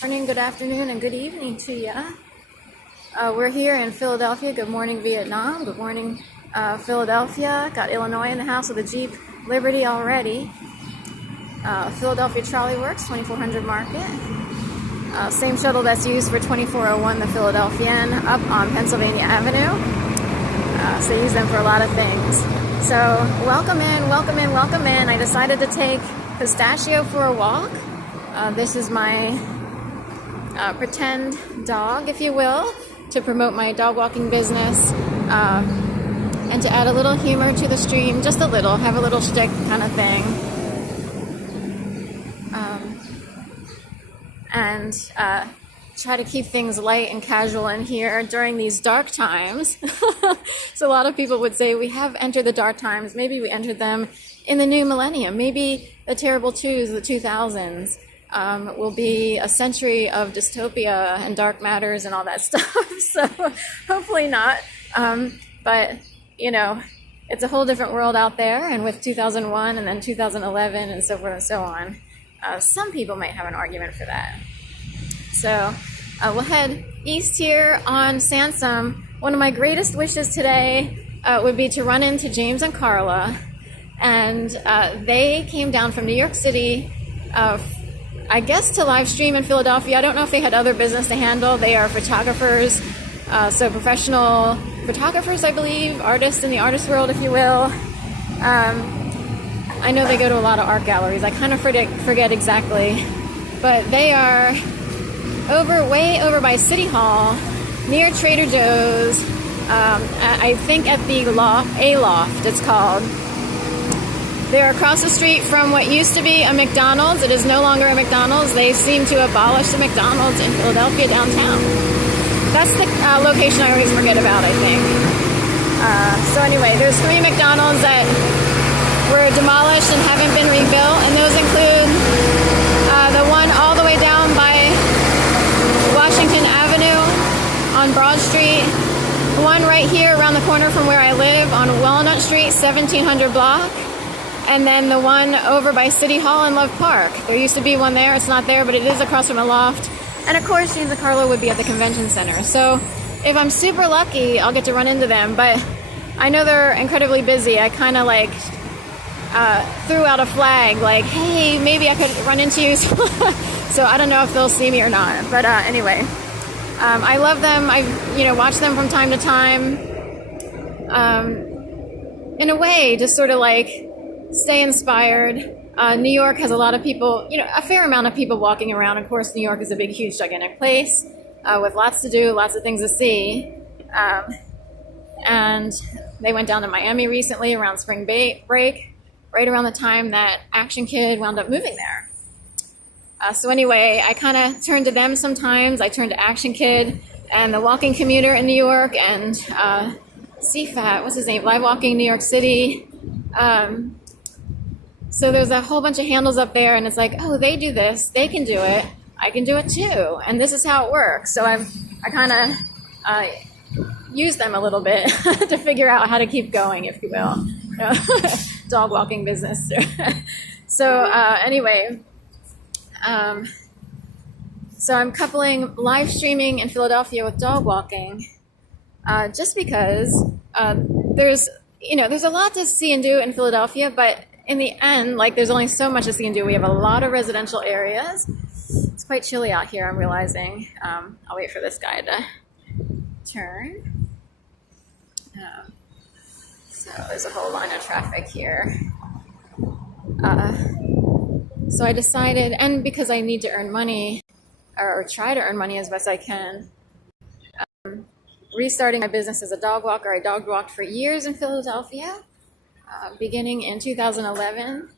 Morning, good afternoon, and good evening to you. We're here in Philadelphia. Good morning, Vietnam. Good morning, Philadelphia. Got Illinois in the house with a Jeep Liberty already. Philadelphia Trolley Works, 2400 Market. Same shuttle that's used for 2401, the Philadelphian, up on Pennsylvania Avenue. So I use them for a lot of things. So welcome in, welcome in, welcome in. I decided to take Pistachio for a walk. This is my pretend dog, if you will, to promote my dog walking business and to add a little humor to the stream, just a little, have a little shtick kind of thing. And try to keep things light and casual in here during these dark times. So a lot of people would say we have entered the dark times. Maybe we entered them in the new millennium. Maybe the terrible twos, the 2000s, will be a century of dystopia and dark matters and all that stuff. So hopefully not. But, you know, it's a whole different world out there. And with 2001 and then 2011 and so forth and so on, some people might have an argument for that. So we'll head east here on Sansom. One of my greatest wishes today would be to run into James and Carla. And they came down from New York City, I guess, to live stream in Philadelphia. I don't know if they had other business to handle. They are photographers, so professional photographers, I believe, artists in the artist world, if you will. I know they go to a lot of art galleries. I kind of forget exactly. But they are way over by City Hall, near Trader Joe's, I think at the Loft, it's called. They're across the street from what used to be a McDonald's. It is no longer a McDonald's. They seem to abolish the McDonald's in Philadelphia downtown. That's the location I always forget about, I think. So anyway, there's 3 McDonald's that were demolished and haven't been rebuilt, and those include the one all the way down by Washington Avenue on Broad Street, one right here around the corner from where I live on Walnut Street, 1700 block, and then the one over by City Hall in Love Park. There used to be one there. It's not there, but it is across from a loft. And of course, James and Carla would be at the convention center. So if I'm super lucky, I'll get to run into them. But I know they're incredibly busy. I kind of like threw out a flag like, hey, maybe I could run into you. So I don't know if they'll see me or not. But anyway, I love them. I watch them from time to time. In a way, just sort of like stay inspired. New York has a lot of people, a fair amount of people walking around. Of course, New York is a big, huge, gigantic place with lots to do, lots of things to see. And they went down to Miami recently around spring break, right around the time that Action Kid wound up moving there. So anyway, I kind of turn to them sometimes. I turn to Action Kid and the Walking Commuter in New York and CFAT, what's his name? Live Walking New York City. So there's a whole bunch of handles up there, and it's like, oh, they do this, they can do it, I can do it too, and this is how it works. So I kind of use them a little bit to figure out how to keep going, if you will. Dog walking business. So anyway, so I'm coupling live streaming in Philadelphia with dog walking, just because there's a lot to see and do in Philadelphia, but in the end, like, there's only so much to see and do. We have a lot of residential areas. It's quite chilly out here, I'm realizing. I'll wait for this guy to turn. So there's a whole line of traffic here. So I decided, and because I need to earn money, or try to earn money as best I can, restarting my business as a dog walker. I dog walked for years in Philadelphia, beginning in 2011.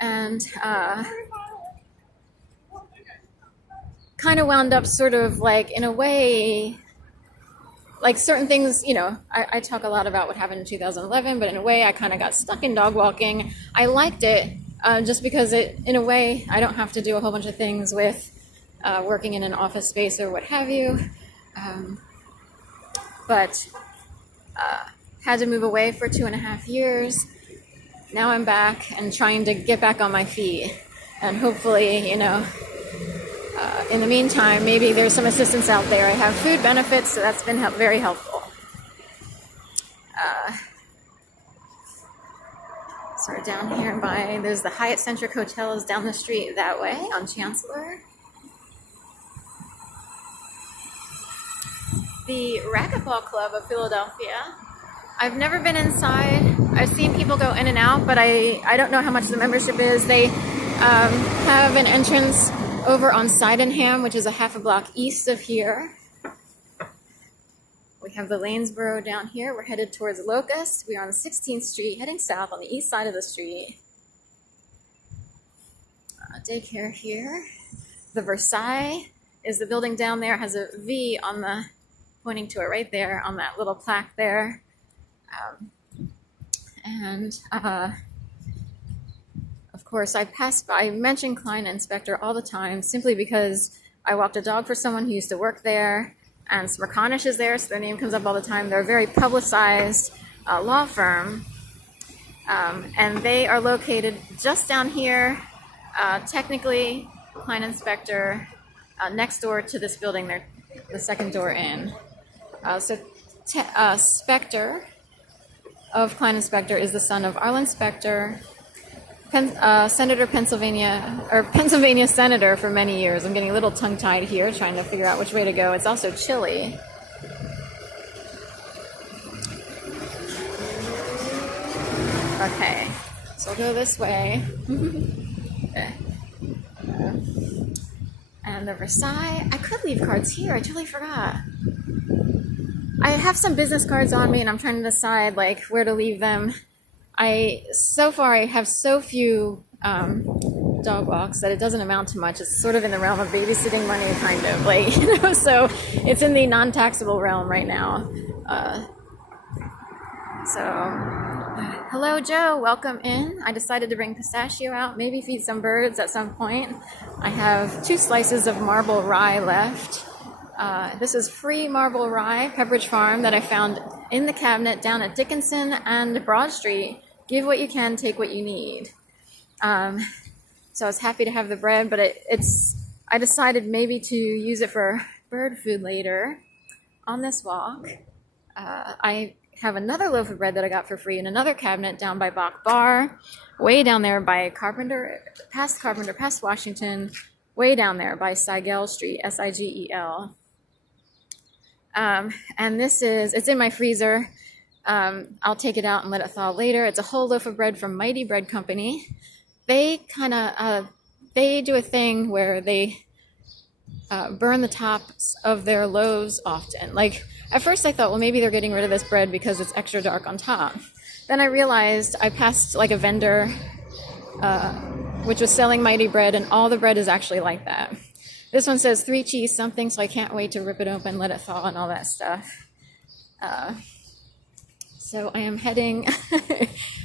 And kind of wound up sort of like, in a way, like certain things, I talk a lot about what happened in 2011, but in a way I kind of got stuck in dog walking. I liked it just because in a way, I don't have to do a whole bunch of things with working in an office space or what have you. But had to move away for 2.5 years. now I'm back and trying to get back on my feet. And hopefully, in the meantime, maybe there's some assistance out there. I have food benefits, so that's been very helpful. Sort of down here there's the Hyatt Centric Hotels down the street that way on Chancellor. The Racquetball Club of Philadelphia. I've never been inside. I've seen people go in and out, but I don't know how much the membership is. They have an entrance over on Sydenham, which is a half a block east of here. We have the Lanesboro down here. We're headed towards Locust. We are on 16th Street, heading south on the east side of the street. Daycare here. The Versailles is the building down there. It has a V on the, pointing to it right there on that little plaque there. Of course, I mention Klein Inspector all the time simply because I walked a dog for someone who used to work there, and Smerconish is there, so their name comes up all the time. They're a very publicized law firm, and they are located just down here, technically Klein Inspector, next door to this building. They're the second door in. Spector of Klein Inspector is the son of Arlen Spector, Senator Pennsylvania Senator for many years. I'm getting a little tongue-tied here, trying to figure out which way to go. It's also chilly. Okay, so I'll go this way. Okay. And the Versailles. I could leave cards here. I totally forgot. I have some business cards on me, and I'm trying to decide where to leave them. So far I have so few dog walks that it doesn't amount to much. It's sort of in the realm of babysitting money, kind of so it's in the non-taxable realm right now. Hello Joe, welcome in. I decided to bring Pistachio out, maybe feed some birds at some point. I have 2 slices of marble rye left. This is free marble rye, Pepperidge Farm, that I found in the cabinet down at Dickinson and Broad Street. Give what you can, take what you need. So I was happy to have the bread, but I decided maybe to use it for bird food later on this walk. I have another loaf of bread that I got for free in another cabinet down by Bach Bar, way down there by past Washington, way down there by Sigel Street, Sigel. And it's in my freezer. I'll take it out and let it thaw later. It's a whole loaf of bread from Mighty Bread Company. They they do a thing where they burn the tops of their loaves often. At first I thought, well, maybe they're getting rid of this bread because it's extra dark on top. Then I realized I passed a vendor which was selling Mighty Bread, and all the bread is actually like that. This one says 3 cheese something, so I can't wait to rip it open, let it thaw, and all that stuff. So I am heading,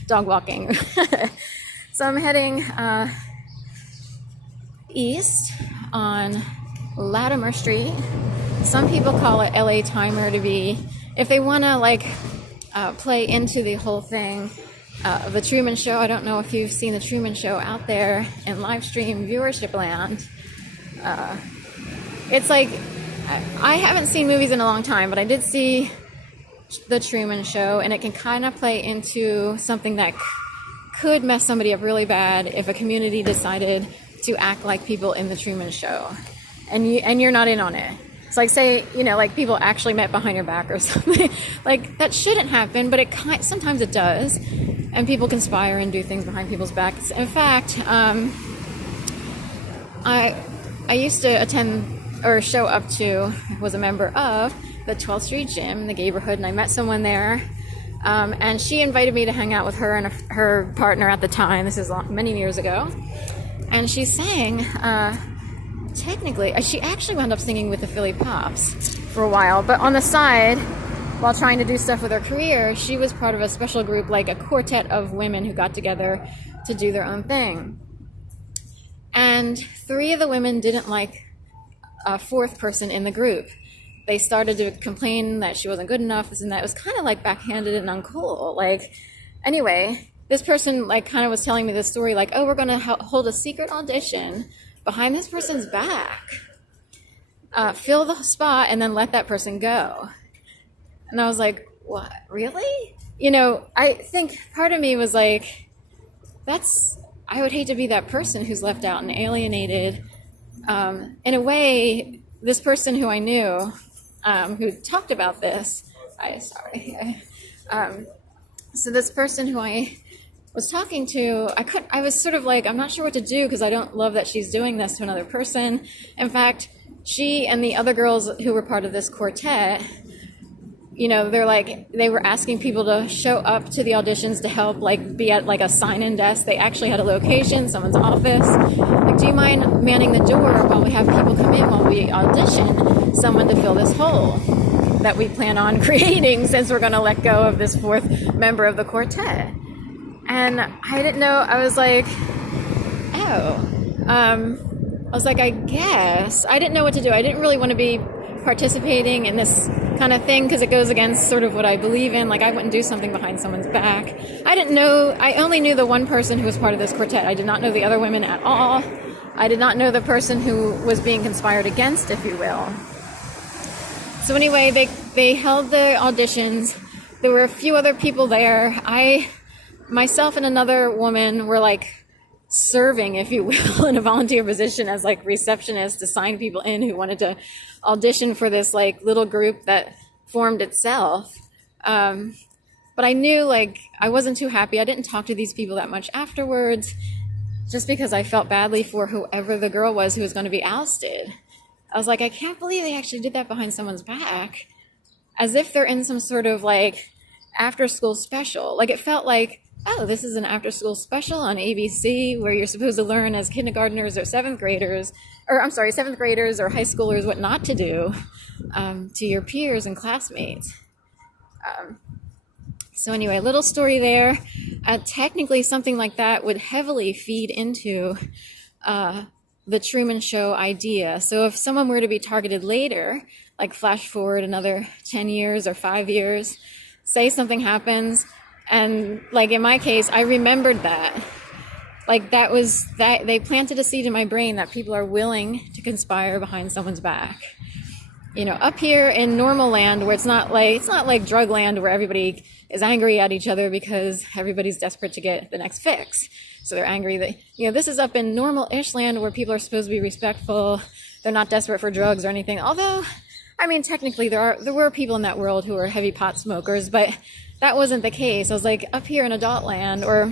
dog walking. So I'm heading east on Latimer Street. Some people call it LA Timer to be, if they want to play into the whole thing of the Truman Show. I don't know if you've seen the Truman Show out there in live stream viewership land. It's I haven't seen movies in a long time, but I did see the Truman Show, and it can kind of play into something that could mess somebody up really bad if a community decided to act like people in the Truman Show, and you're not in on it. It's say, people actually met behind your back or something. That shouldn't happen, but sometimes it does, and people conspire and do things behind people's backs. In fact, I used to attend or show up to, was a member of the 12th Street Gym in the neighborhood, and I met someone there, and she invited me to hang out with her and her partner at the time. This is many years ago, and she sang. Technically, she actually wound up singing with the Philly Pops for a while, but on the side, while trying to do stuff with her career, she was part of a special group, a quartet of women who got together to do their own thing. And 3 of the women didn't like a 4th person in the group. They started to complain that she wasn't good enough, this and that. It was kind of backhanded and uncool. Anyway, this person like kind of was telling me this story, like, oh, we're going to hold a secret audition behind this person's back, fill the spot, and then let that person go. And I was like, what, really? You know, I think part of me was like, I would hate to be that person who's left out and alienated. In a way, this person who I knew, who talked about this, so this person who I was talking to, I was sort of like, I'm not sure what to do because I don't love that she's doing this to another person. In fact, she and the other girls who were part of this quartet, you know, they were asking people to show up to the auditions to help, like, be at like a sign-in desk. They actually had a location, someone's office. Like, do you mind manning the door while we have people come in while we audition someone to fill this hole that we plan on creating since we're going to let go of this fourth member of the quartet? And I didn't know, I was like, I guess. I didn't know what to do. I didn't really want to be participating in this kind of thing because it goes against sort of what I believe in. Like, I wouldn't do something behind someone's back. I only knew the one person who was part of this quartet. I did not know the other women at all. I did not know the person who was being conspired against, if you will. So anyway, they held the auditions. There were a few other people there. Myself and another woman were like serving, if you will, in a volunteer position as like receptionists to sign people in who wanted to audition for this like little group that formed itself. But I knew like I wasn't too happy. I didn't talk to these people that much afterwards just because I felt badly for whoever the girl was who was going to be ousted. I was like, I can't believe they actually did that behind someone's back, as if they're in some sort of like after school special. Like, it felt like, oh, this is an after school special on ABC where you're supposed to learn as kindergartners or seventh graders or high schoolers what not to do to your peers and classmates. So anyway, little story there. Technically, something like that would heavily feed into the Truman Show idea. So if someone were to be targeted later, like flash forward another 10 years or 5 years, say something happens, and like in my case, I remembered that. Like that they planted a seed in my brain that people are willing to conspire behind someone's back. You know, up here in normal land where it's not like drug land where everybody is angry at each other because everybody's desperate to get the next fix. So they're angry that, you know, this is up in normal-ish land where people are supposed to be respectful. They're not desperate for drugs or anything. Although, I mean, technically there were people in that world who were heavy pot smokers, but that wasn't the case. I was like, up here in adult land, or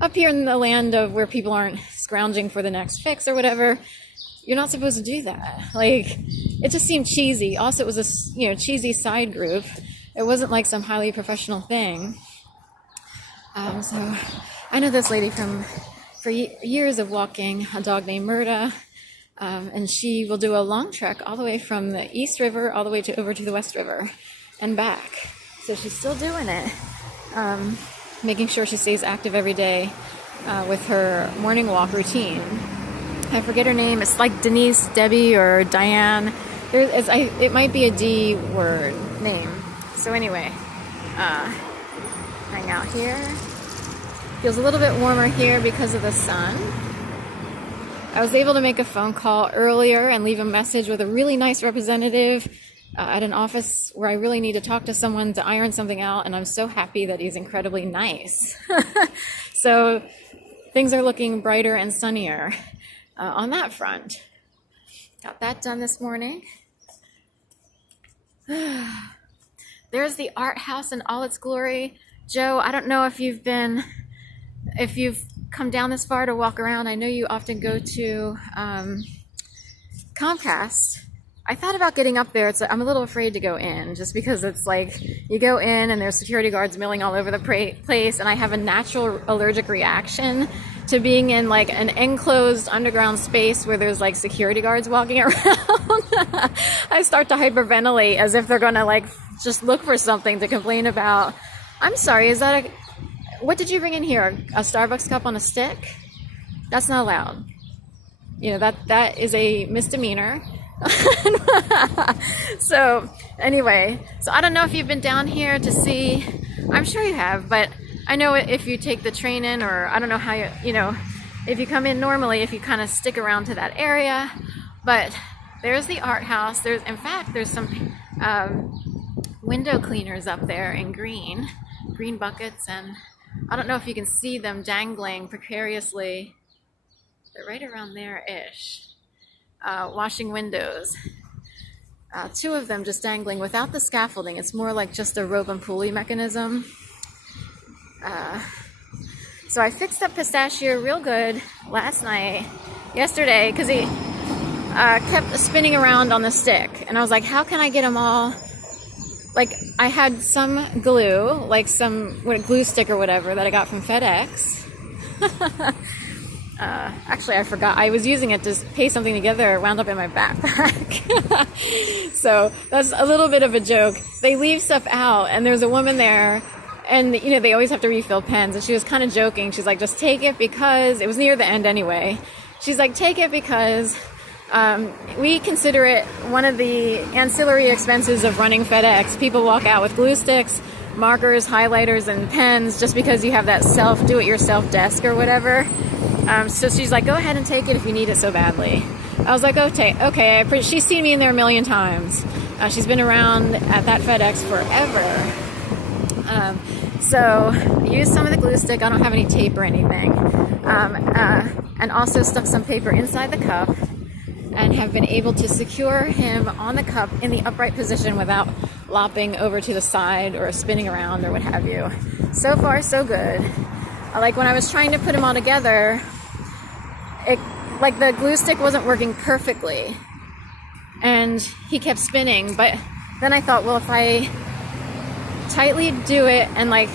up here in the land of where people aren't scrounging for the next fix or whatever, you're not supposed to do that. Like, it just seemed cheesy. Also, it was a, cheesy side group. It wasn't like some highly professional thing. So I know this lady for years of walking a dog named Murda, and she will do a long trek all the way from the East River all the way over to the West River and back. So she's still doing it, making sure she stays active every day with her morning walk routine. I forget her name. It's like Denise, Debbie, or Diane. It might be a D word name. So anyway, hang out here. Feels a little bit warmer here because of the sun. I was able to make a phone call earlier and leave a message with a really nice representative at an office where I really need to talk to someone to iron something out, and I'm so happy that he's incredibly nice. So things are looking brighter and sunnier on that front. Got that done this morning. There's the art house in all its glory. Joe, I don't know if you've come down this far to walk around. I know you often go to Comcast. I thought about getting up there. I'm a little afraid to go in just because it's like you go in and there's security guards milling all over the place, and I have a natural allergic reaction to being in like an enclosed underground space where there's like security guards walking around. I start to hyperventilate as if they're gonna like just look for something to complain about. I'm sorry, what did you bring in here? A Starbucks cup on a stick? That's not allowed. You know, that is a misdemeanor. So anyway, so I don't know if you've been down here to see, I'm sure you have, but I know if you take the train in, or I don't know how you know, if you come in normally, if you kind of stick around to that area. But there's the art house. In fact, there's some window cleaners up there in green buckets, and I don't know if you can see them dangling precariously. They're right around there-ish, washing windows. Two of them just dangling without the scaffolding. It's more like just a rope and pulley mechanism. So I fixed up Pistachio real good yesterday, because he kept spinning around on the stick. And I was like, how can I get them all? Like, I had some glue, like some glue stick or whatever that I got from FedEx. Actually, I forgot. I was using it to paste something together, wound up in my backpack. So that's a little bit of a joke. They leave stuff out, and there's a woman there, and you know, they always have to refill pens, and she was kind of joking. She's like, just take it, because it was near the end anyway. She's like, take it because we consider it one of the ancillary expenses of running FedEx. People walk out with glue sticks, markers, highlighters, and pens just because you have that do-it-yourself desk or whatever. So she's like, go ahead and take it if you need it so badly. I was like, okay. She's seen me in there a million times. She's been around at that FedEx forever. So I used some of the glue stick. I don't have any tape or anything. And also stuck some paper inside the cup, and have been able to secure him on the cup in the upright position without lopping over to the side or spinning around or what have you. So far, so good. Like, when I was trying to put him all together, like the glue stick wasn't working perfectly, and he kept spinning. But then I thought, well, if I tightly do it and like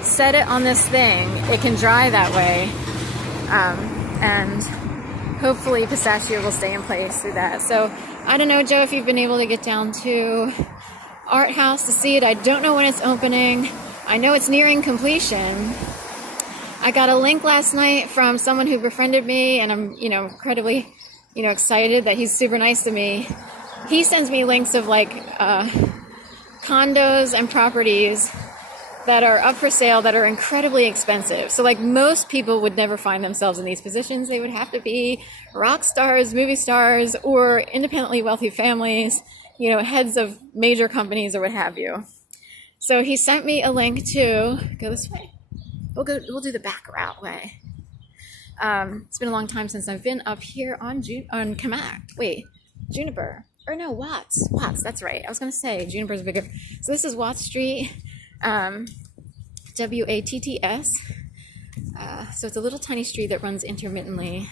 set it on this thing, it can dry that way, and hopefully Pistachio will stay in place through that. So I don't know, Joe, if you've been able to get down to Art House to see it. I don't know when it's opening. I know it's nearing completion. I got a link last night from someone who befriended me, and I'm, incredibly, excited that he's super nice to me. He sends me links of like condos and properties that are up for sale that are incredibly expensive. So like, most people would never find themselves in these positions. They would have to be rock stars, movie stars, or independently wealthy families, heads of major companies or what have you. So he sent me a link to go this way. We'll do the back route way. It's been a long time since I've been up here on Juniper. Or no, Watts, that's right. I was going to say Juniper's bigger. So this is Watts Street, Watts. So it's a little tiny street that runs intermittently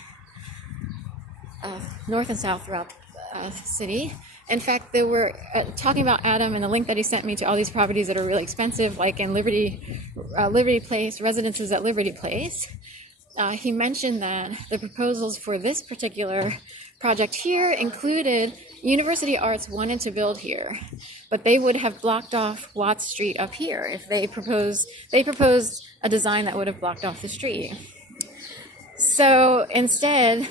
north and south throughout the city. In fact, they were talking about Adam and the link that he sent me to all these properties that are really expensive, like in Liberty Place, residences at Liberty Place. He mentioned that the proposals for this particular project here included University Arts wanted to build here, but they would have blocked off Watts Street up here if they proposed a design that would have blocked off the street. So instead,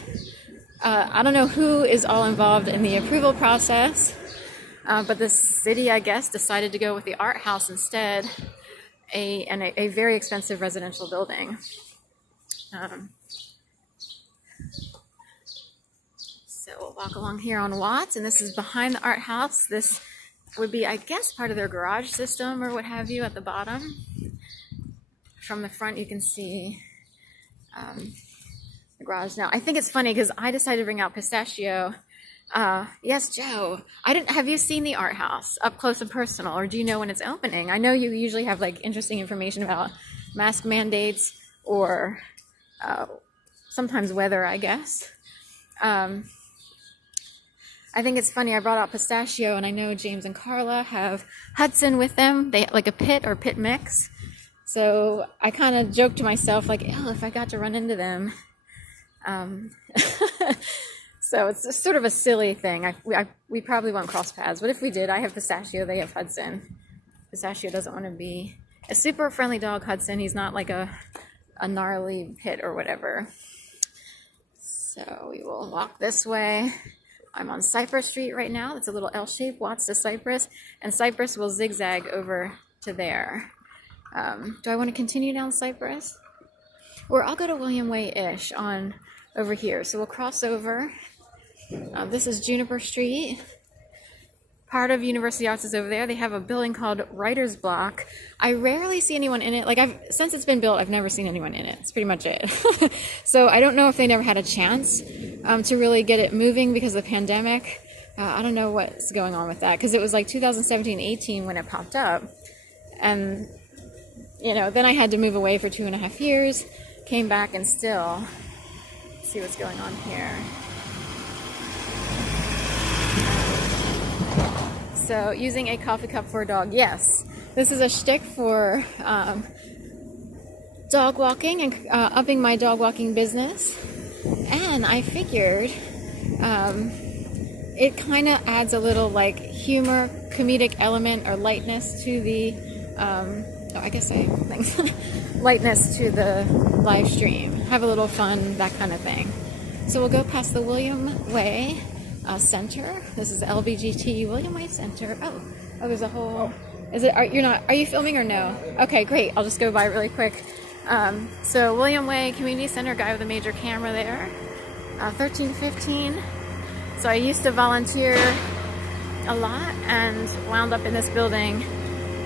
I don't know who is all involved in the approval process, but the city, I guess, decided to go with the art house instead, a very expensive residential building. So we'll walk along here on Watts, and this is behind the art house. This would be, I guess, part of their garage system or what have you at the bottom. From the front, you can see the garage. Now, I think it's funny because I decided to bring out Pistachio. Yes, Joe. Have you seen the art house up close and personal, or do you know when it's opening? I know you usually have like interesting information about mask mandates or sometimes weather, I guess. I think it's funny. I brought out Pistachio, and I know James and Carla have Hudson with them. They like a pit or pit mix. So I kind of joked to myself, like, oh, if I got to run into them. So it's just sort of a silly thing. We probably won't cross paths, but if we did, I have Pistachio, they have Hudson. Pistachio doesn't want to be a super friendly dog, Hudson. He's not like a gnarly pit or whatever. So we will walk this way. I'm on Cypress Street right now. It's a little L shape, Watts to Cypress, and Cypress will zigzag over to there. Do I want to continue down Cypress? Or I'll go to William Way-ish on over here. So we'll cross over. This is Juniper Street. Part of University Arts is over there. They have a building called Writer's Block. I rarely see anyone in it. Like, since it's been built, I've never seen anyone in it. That's pretty much it. So I don't know if they never had a chance to really get it moving because of the pandemic. I don't know what's going on with that, because it was like 2017-18 when it popped up. And, then I had to move away for 2.5 years, came back, and still, let's see what's going on here. So, using a coffee cup for a dog. Yes, this is a shtick for dog walking and upping my dog walking business. And I figured it kind of adds a little like humor, comedic element, or lightness to the, lightness to the live stream. Have a little fun, that kind of thing. So we'll go past the William Way Center. This is LBGT William Way Center. Oh, there's a whole. Are you filming or no? Okay, great. I'll just go by really quick. So William Way Community Center, guy with a major camera there. 1315. So I used to volunteer a lot and wound up in this building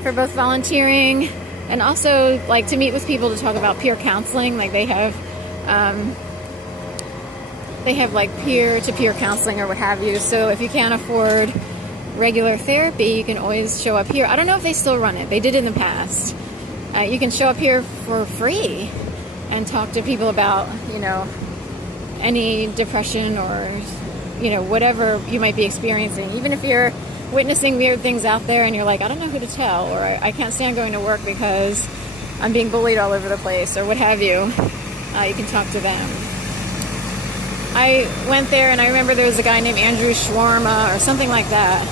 for both volunteering and also like to meet with people to talk about peer counseling. Like they have like peer-to-peer counseling or what have you. So if you can't afford regular therapy, you can always show up here. I don't know if they still run it. They did in the past. You can show up here for free and talk to people about, any depression or, whatever you might be experiencing. Even if you're witnessing weird things out there and you're like, I don't know who to tell, or I can't stand going to work because I'm being bullied all over the place, or what have you, you can talk to them. I went there and I remember there was a guy named Andrew Shawarma or something like that.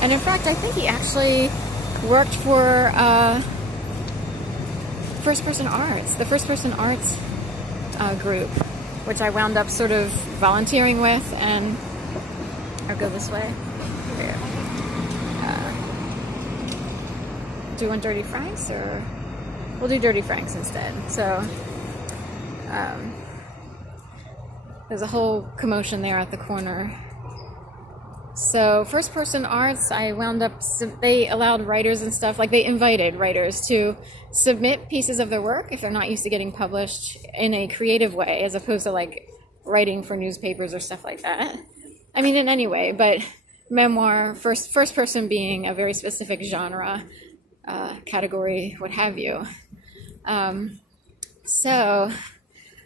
And in fact, I think he actually worked for First Person Arts, the First Person Arts group, which I wound up sort of volunteering with. And I'll go this way. Here. Do you want Dirty Franks, or we'll do Dirty Franks instead? So there's a whole commotion there at the corner. So First Person Arts, I wound up, they allowed writers and stuff, like they invited writers to submit pieces of their work if they're not used to getting published in a creative way, as opposed to like writing for newspapers or stuff like that. I mean, in any way, but memoir, first person being a very specific genre, category, what have you. So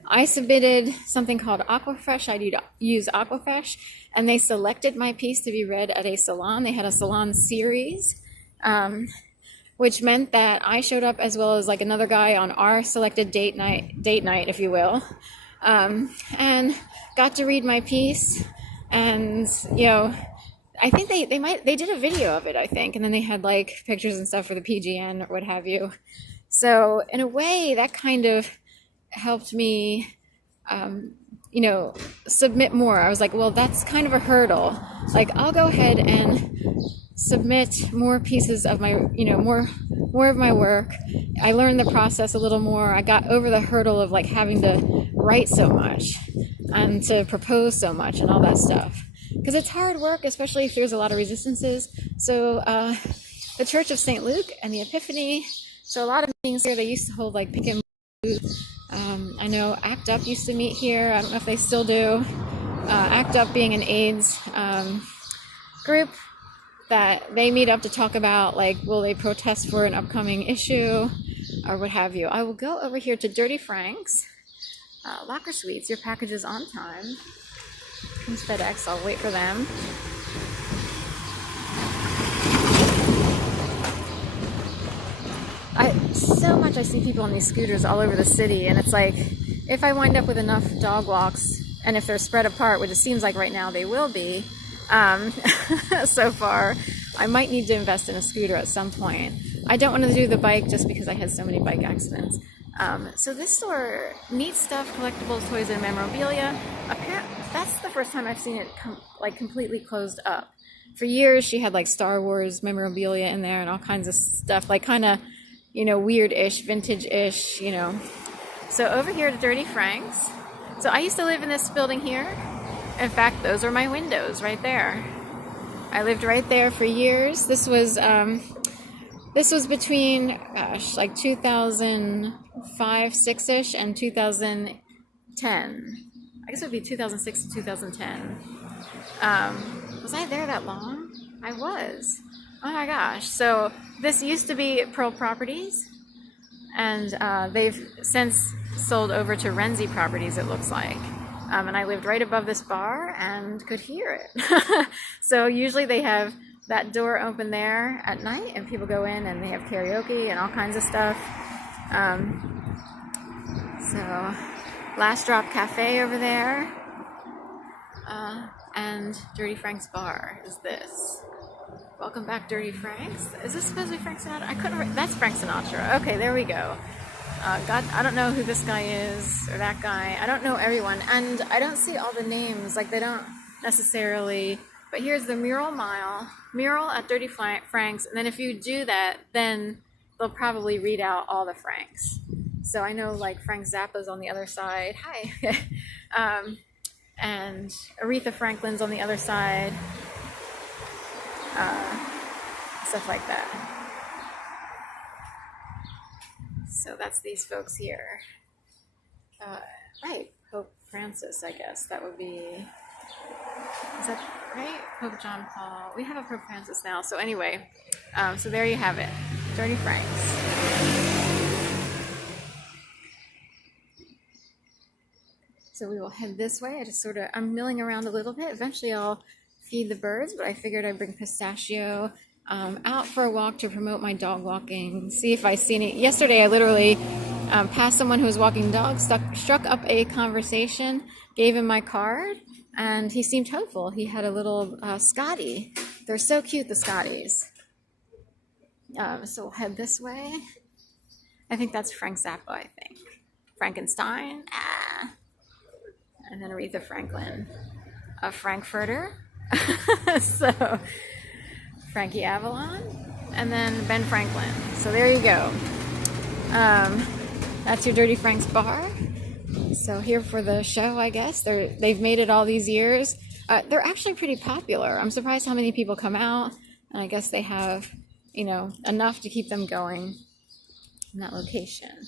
I submitted something called Aquafresh. I use Aquafresh, and they selected my piece to be read at a salon. They had a salon series, which meant that I showed up as well as like another guy on our selected date night, if you will, and got to read my piece. And I think they did a video of it, I think, and then they had like pictures and stuff for the PGN or what have you. So in a way, that kind of helped me, submit more. I was like, well, that's kind of a hurdle. Like, I'll go ahead and submit more pieces of my, more of my work. I learned the process a little more. I got over the hurdle of like having to write so much and to propose so much and all that stuff. Because it's hard work, especially if there's a lot of resistances. So the Church of St. Luke and the Epiphany, so a lot of meetings here, they used to hold like pick and move. I know ACT UP used to meet here. I don't know if they still do. ACT UP being an AIDS group that they meet up to talk about, like, will they protest for an upcoming issue or what have you. I will go over here to Dirty Frank's. Locker Suites, your package is on time. It's FedEx, I'll wait for them. I see people on these scooters all over the city, and it's like, if I wind up with enough dog walks, and if they're spread apart, which it seems like right now they will be, so far, I might need to invest in a scooter at some point. I don't want to do the bike just because I had so many bike accidents. So this store, neat stuff, collectibles, toys, and memorabilia. Apparently, that's the first time I've seen it completely closed up. for years she had like Star Wars memorabilia in there and all kinds of stuff, like kind of, weird-ish, vintage-ish, So over here to Dirty Frank's. So I used to live in this building here. In fact, those are my windows right there. I lived right there for years. This was between, gosh, like 2005, 6-ish, and 2010. I guess it would be 2006 to 2010. Was I there that long? I was. Oh my gosh. So this used to be Pearl Properties, and they've since sold over to Renzi Properties, it looks like. And I lived right above this bar and could hear it. So usually they have that door open there at night and people go in and they have karaoke and all kinds of stuff. So Last Drop Cafe over there. And Dirty Frank's Bar is this. Welcome back, Dirty Frank's. Is this supposed to be Frank Sinatra? That's Frank Sinatra. Okay, there we go. God, I don't know who this guy is or that guy. I don't know everyone, and I don't see all the names. Like, they don't necessarily. But here's the mural at Dirty Frank's, and then if you do that, then they'll probably read out all the Franks. So I know, like, Frank Zappa's on the other side. Hi. And Aretha Franklin's on the other side. Stuff like that. So that's these folks here. Right, Pope Francis, I guess. That would be... Is that right? Pope John Paul. We have a Pope Francis now. So anyway, so there you have it. Dirty Frank's. So we will head this way. I'm milling around a little bit. Eventually I'll feed the birds, but I figured I'd bring Pistachio out for a walk to promote my dog walking. See if I see any. Yesterday I literally passed someone who was walking dogs, struck up a conversation, gave him my card, and he seemed hopeful. He had a little Scotty. They're so cute, the Scotties. So we'll head this way. I think that's Frank Zappa, I think. Frankenstein. And then Aretha Franklin. A Frankfurter. So Frankie Avalon. And then Ben Franklin. So there you go. That's your Dirty Frank's Bar. So here for the show, I guess. They've made it all these years. They're actually pretty popular. I'm surprised how many people come out. And I guess they have, enough to keep them going in that location.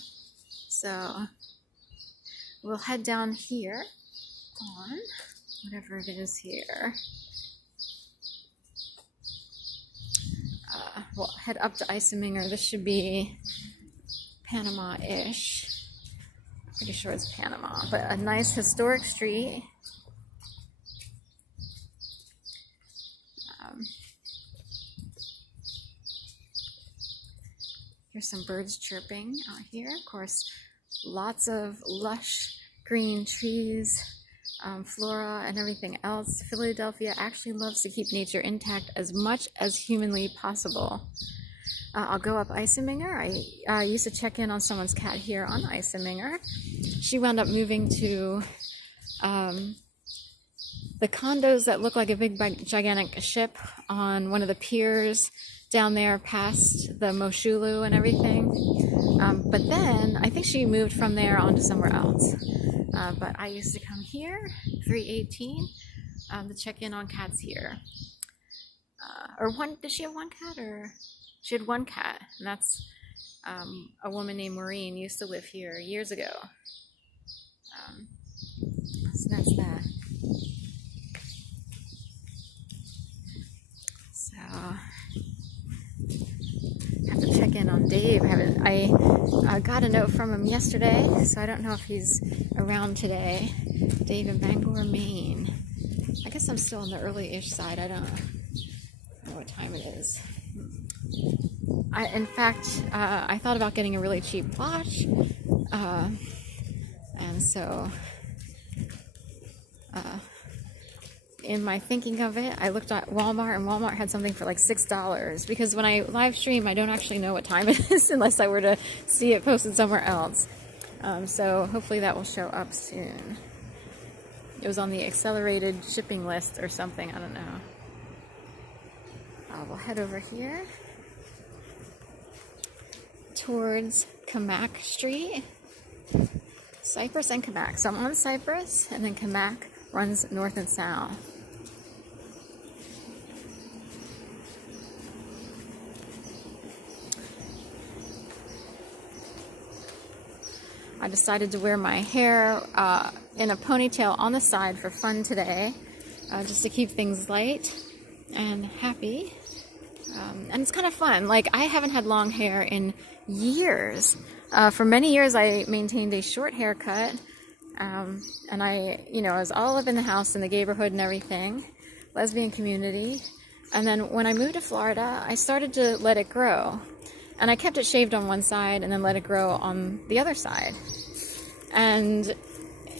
So we'll head down here on whatever it is here. We'll head up to Iseminger. This should be Panama-ish. Pretty sure it's Panama, but a nice historic street. Here's some birds chirping out here. Of course, lots of lush green trees, flora, and everything else. Philadelphia actually loves to keep nature intact as much as humanly possible. I'll go up Iseminger. I used to check in on someone's cat here on Iseminger. She wound up moving to the condos that look like a big, gigantic ship on one of the piers down there past the Moshulu and everything. But then I think she moved from there on to somewhere else. But I used to come here, 318, to check in on cats here. Did she have one cat? Or she had one cat, and that's a woman named Maureen used to live here years ago. So that's that. So I have to check in on Dave. I got a note from him yesterday, so I don't know if he's around today. Dave in Bangor, Maine. I guess I'm still on the early-ish side. I don't know what time it is. In fact, I thought about getting a really cheap watch, and so in my thinking of it, I looked at Walmart, and Walmart had something for like $6, because when I live stream, I don't actually know what time it is unless I were to see it posted somewhere else. So hopefully that will show up soon. It was on the accelerated shipping list or something, I don't know. we'll head over here towards Kamak Street. Cypress and Kamak. So I'm on Cypress, and then Kamak runs north and south. I decided to wear my hair in a ponytail on the side for fun today, just to keep things light and happy. And it's kind of fun. Like, I haven't had long hair in years. For many years, I maintained a short haircut, and I, was all up in the house in the neighborhood and everything, lesbian community. And then when I moved to Florida, I started to let it grow. And I kept it shaved on one side and then let it grow on the other side. And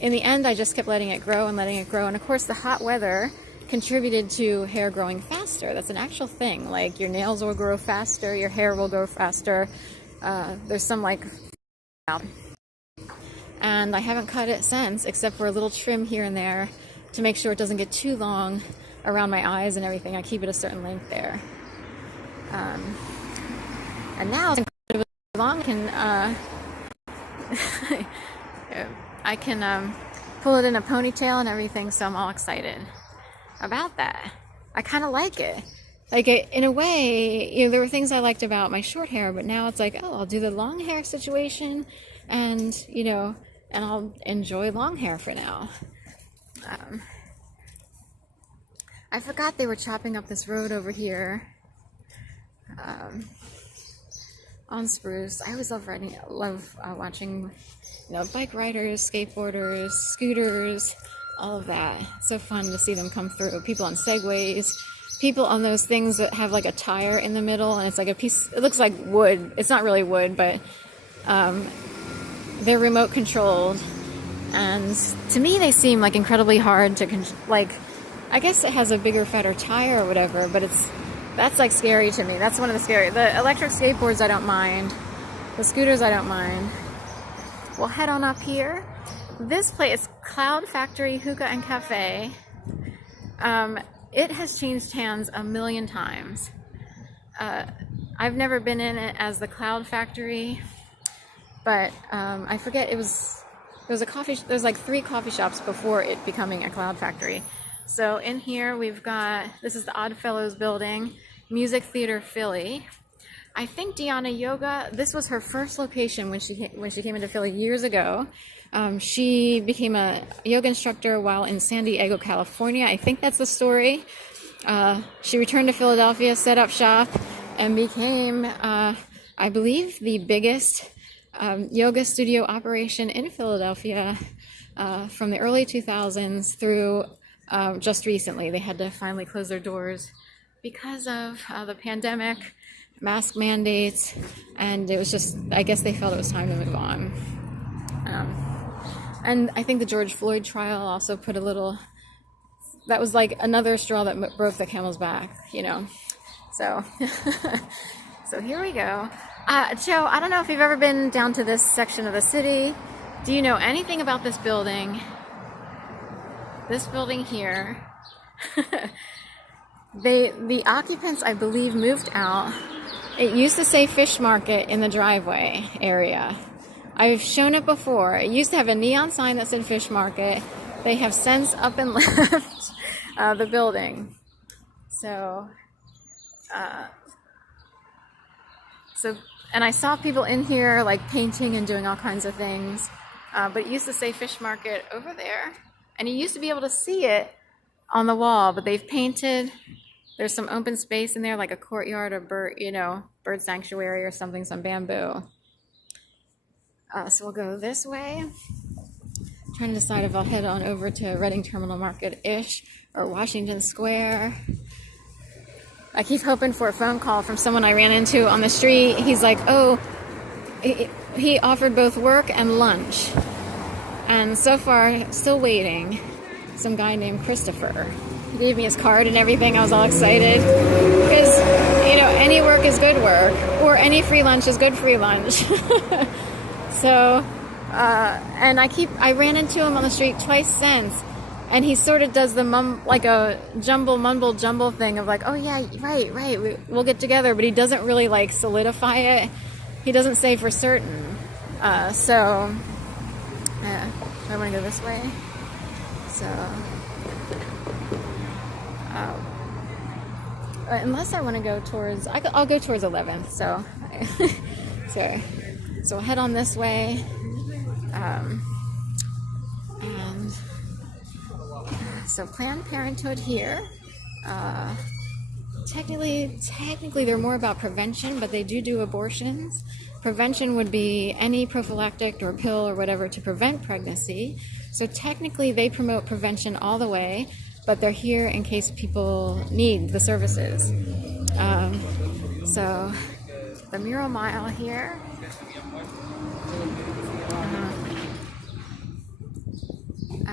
in the end, I just kept letting it grow and letting it grow. And of course, the hot weather contributed to hair growing faster. That's an actual thing. Like, your nails will grow faster, your hair will grow faster. There's some and I haven't cut it since, except for a little trim here and there to make sure it doesn't get too long around my eyes and everything. I keep it a certain length there. And now it's incredibly long. I can pull it in a ponytail and everything, so I'm all excited about that. I kind of like it. Like, in a way, there were things I liked about my short hair, but now it's like, oh, I'll do the long hair situation, and, and I'll enjoy long hair for now. I forgot they were chopping up this road over here on Spruce. I always love watching, bike riders, skateboarders, scooters, all of that. It's so fun to see them come through. People on Segways. People on those things that have like a tire in the middle, and it's like a piece, it looks like wood. It's not really wood, but they're remote controlled. And to me, they seem like incredibly hard to, I guess it has a bigger, fatter tire or whatever, but that's like scary to me. That's one of the scary. The electric skateboards, I don't mind. The scooters, I don't mind. We'll head on up here. This place, Cloud Factory Hookah and Cafe. It has changed hands a million times. I've never been in it as the Cloud Factory, but I forget, there's like 3 coffee shops before it becoming a Cloud Factory. So in here we've got, this is the Oddfellows building, Music Theater Philly. I think Diana Yoga, this was her first location when she came into Philly years ago. She became a yoga instructor while in San Diego, California. I think that's the story. She returned to Philadelphia, set up shop, and became, I believe, the biggest yoga studio operation in Philadelphia from the early 2000s through just recently. They had to finally close their doors because of the pandemic, mask mandates, and it was just, I guess they felt it was time to move on. And I think the George Floyd trial also put a little, that was like another straw that broke the camel's back, So, so here we go. Joe, I don't know if you've ever been down to this section of the city. Do you know anything about this building? This building here. The occupants, I believe, moved out. It used to say Fish Market in the driveway area. I've shown it before. It used to have a neon sign that said Fish Market. They have since up and left the building. So, and I saw people in here like painting and doing all kinds of things. But it used to say Fish Market over there. And you used to be able to see it on the wall, but they've painted. There's some open space in there, like a courtyard or bird sanctuary or something, some bamboo. So we'll go this way. I'm trying to decide if I'll head on over to Reading Terminal Market-ish or Washington Square. I keep hoping for a phone call from someone I ran into on the street. He's like, oh, he offered both work and lunch. And so far, still waiting. Some guy named Christopher. He gave me his card and everything. I was all excited. Because, any work is good work. Or any free lunch is good free lunch. So, and I ran into him on the street twice since. And he sort of does the like a mumble jumble thing of like, oh yeah, right, we'll get together, but he doesn't really like solidify it. He doesn't say for certain. I want to go this way. So, unless I want to go towards, I'll go towards 11th. So, sorry. So we'll head on this way. And so Planned Parenthood here. Technically, they're more about prevention, but they do abortions. Prevention would be any prophylactic or pill or whatever to prevent pregnancy. So technically, they promote prevention all the way, but they're here in case people need the services. So the Mural Mile here.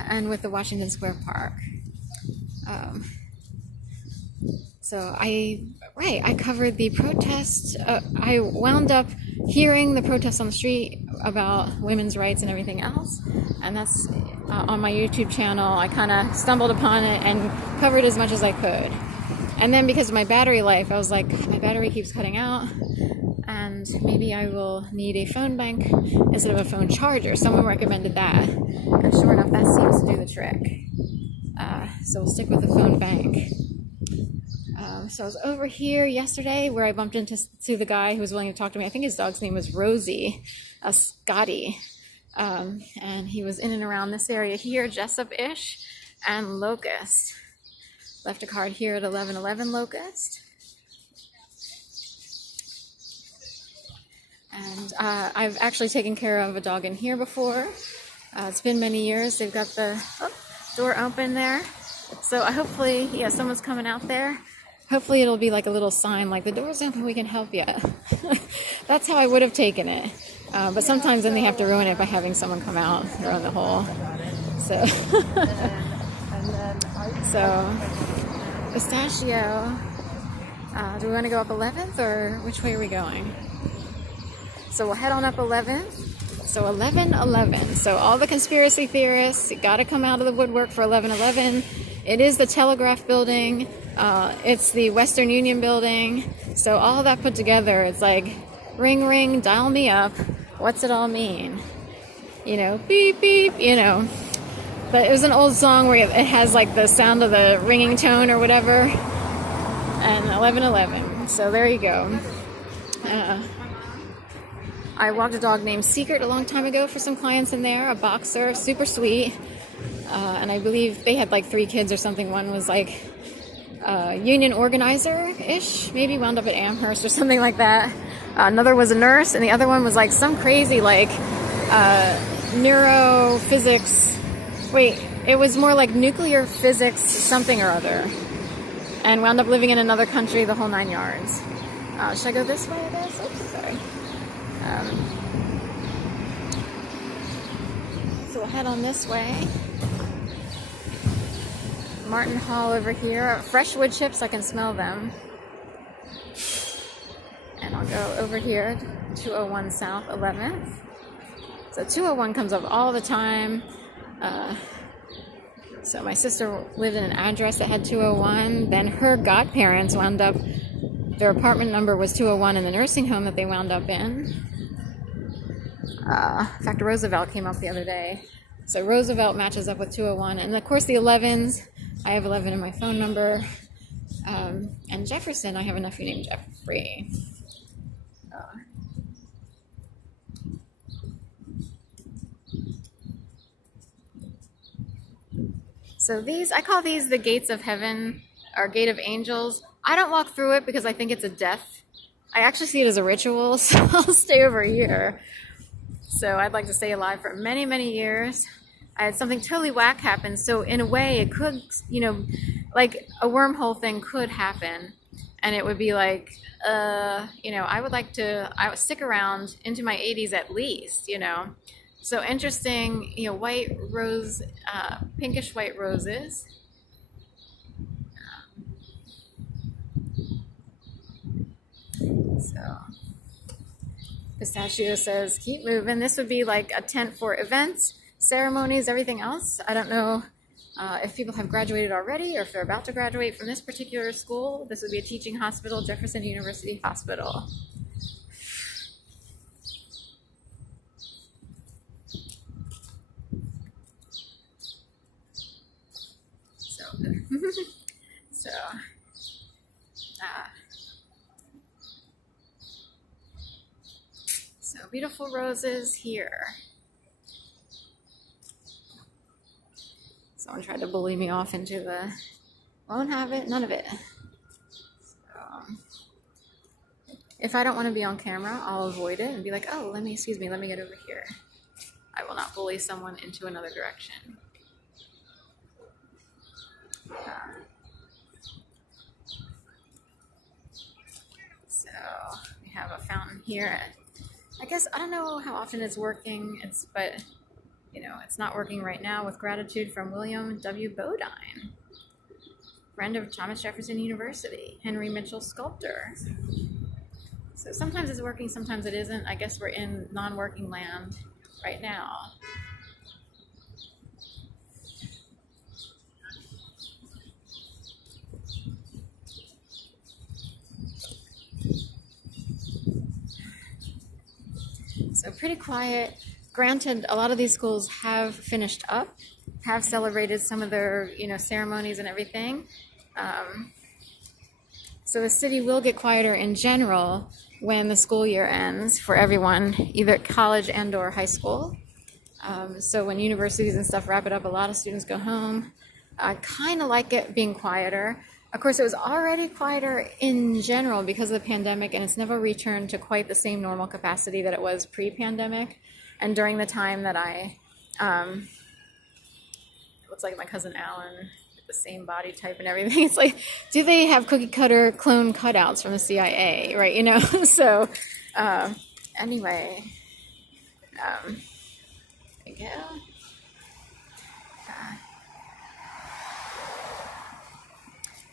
And with the Washington Square Park. So I covered the protest. I wound up hearing the protests on the street about women's rights and everything else. And that's on my YouTube channel. I kind of stumbled upon it and covered as much as I could. And then because of my battery life, I was like, my battery keeps cutting out. And maybe I will need a phone bank instead of a phone charger. Someone recommended that. And sure enough, that seems to do the trick. So we'll stick with the phone bank. So I was over here yesterday where I bumped into the guy who was willing to talk to me. I think his dog's name was Rosie, a Scotty. And he was in and around this area here, Jessup-ish, and Locust. Left a card here at 1111 Locust. And I've actually taken care of a dog in here before. It's been many years. They've got the door open there. So hopefully, someone's coming out there. Hopefully it'll be like a little sign, like the door's open, we can help you. That's how I would have taken it. But sometimes then they have to ruin it by having someone come out and run the hole. So, Pistachio. Do we want to go up 11th or which way are we going? So we'll head on up 11th. So 1111. So all the conspiracy theorists got to come out of the woodwork for 1111. It is the Telegraph building. It's the Western Union building. So all that put together, it's like, ring, ring, dial me up. What's it all mean? Beep, beep, But it was an old song where it has like the sound of the ringing tone or whatever. And 1111. So there you go. I walked a dog named Secret a long time ago for some clients in there, a boxer, super sweet. And I believe they had like 3 kids or something. One was like union organizer-ish, maybe wound up at Amherst or something like that. Another was a nurse, and the other one was like some crazy like neurophysics. Wait, it was more like nuclear physics something or other. And wound up living in another country, the whole 9 yards. Should I go this way, I guess? Oops, sorry. So we'll head on this way. Martin Hall over here. Fresh wood chips, I can smell them. And I'll go over here, 201 South 11th. So 201 comes up all the time. So my sister lived in an address that had 201. Then her godparents wound up, their apartment number was 201 in the nursing home that they wound up in. In fact, Roosevelt came up the other day. So Roosevelt matches up with 201. And of course the 11s, I have 11 in my phone number. And Jefferson, I have a nephew named Jeffrey. So these, I call these the gates of heaven, or gate of angels. I don't walk through it because I think it's a death. I actually see it as a ritual, so I'll stay over here. So I'd like to stay alive for many, many years. I had something totally whack happen, so in a way it could, like a wormhole thing could happen. And it would be like, I would stick around into my 80s at least, So interesting, white rose, pinkish white roses. So Pistachio says, keep moving. This would be like a tent for events, ceremonies, everything else. I don't know If people have graduated already or if they're about to graduate from this particular school, this would be a teaching hospital, Jefferson University Hospital. So, so beautiful roses here. Someone tried to bully me off into the, won't have it, none of it. So, if I don't want to be on camera, I'll avoid it and be like, oh, excuse me, let me get over here. I will not bully someone into another direction. So we have a fountain here. I guess, I don't know how often it's working, but it's not working right now. With gratitude from William W. Bodine, friend of Thomas Jefferson University, Henry Mitchell sculptor. So sometimes it's working, sometimes it isn't. I guess we're in non-working land right now. So pretty quiet. Granted, a lot of these schools have finished up, have celebrated some of their, ceremonies and everything. So the city will get quieter in general when the school year ends for everyone, either college and or high school. So when universities and stuff wrap it up, a lot of students go home. I kind of like it being quieter. Of course, it was already quieter in general because of the pandemic, and it's never returned to quite the same normal capacity that it was pre-pandemic. And during the time that it looks like my cousin Alan, the same body type and everything. It's like, do they have cookie cutter clone cutouts from the CIA, right? So anyway, there you go.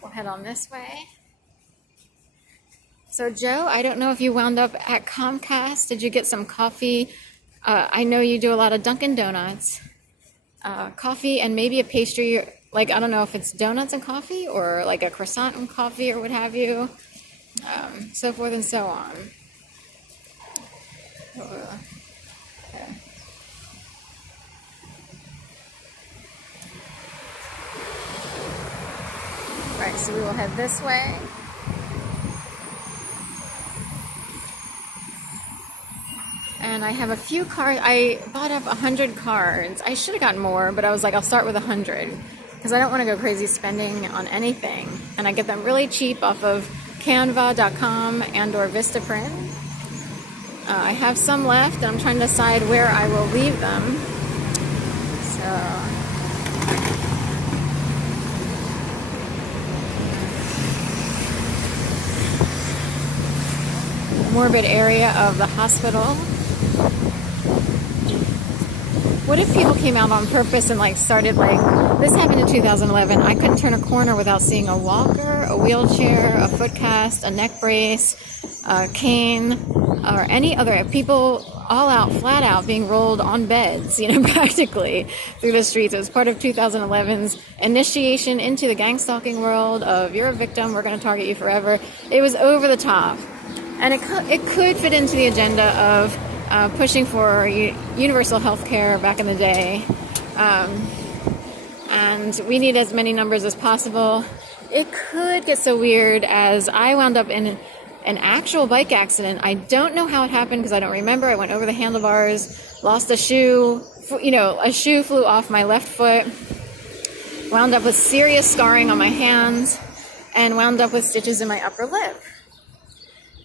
We'll head on this way. So Joe, I don't know if you wound up at Comcast. Did you get some coffee? I know you do a lot of Dunkin' Donuts. Coffee and maybe a pastry, like I don't know if it's donuts and coffee or like a croissant and coffee or what have you, so forth and so on. Okay. Right, so we will head this way. And I have a few cards. I bought up 100 cards. I should have gotten more, but I was like, I'll start with 100 because I don't want to go crazy spending on anything. And I get them really cheap off of Canva.com and or Vistaprint. I have some left, and I'm trying to decide where I will leave them. So morbid area of the hospital. What if people came out on purpose and started this happened in 2011. I couldn't turn a corner without seeing a walker, a wheelchair, a foot cast, a neck brace, a cane, or any other people all out, flat out being rolled on beds, practically through the streets. It was part of 2011's initiation into the gang stalking world of you're a victim, we're going to target you forever. It was over the top. And it could fit into the agenda of pushing for universal health care back in the day. And we need as many numbers as possible. It could get so weird as I wound up in an actual bike accident. I don't know how it happened because I don't remember. I went over the handlebars, lost a shoe. A shoe flew off my left foot. Wound up with serious scarring on my hands and wound up with stitches in my upper lip.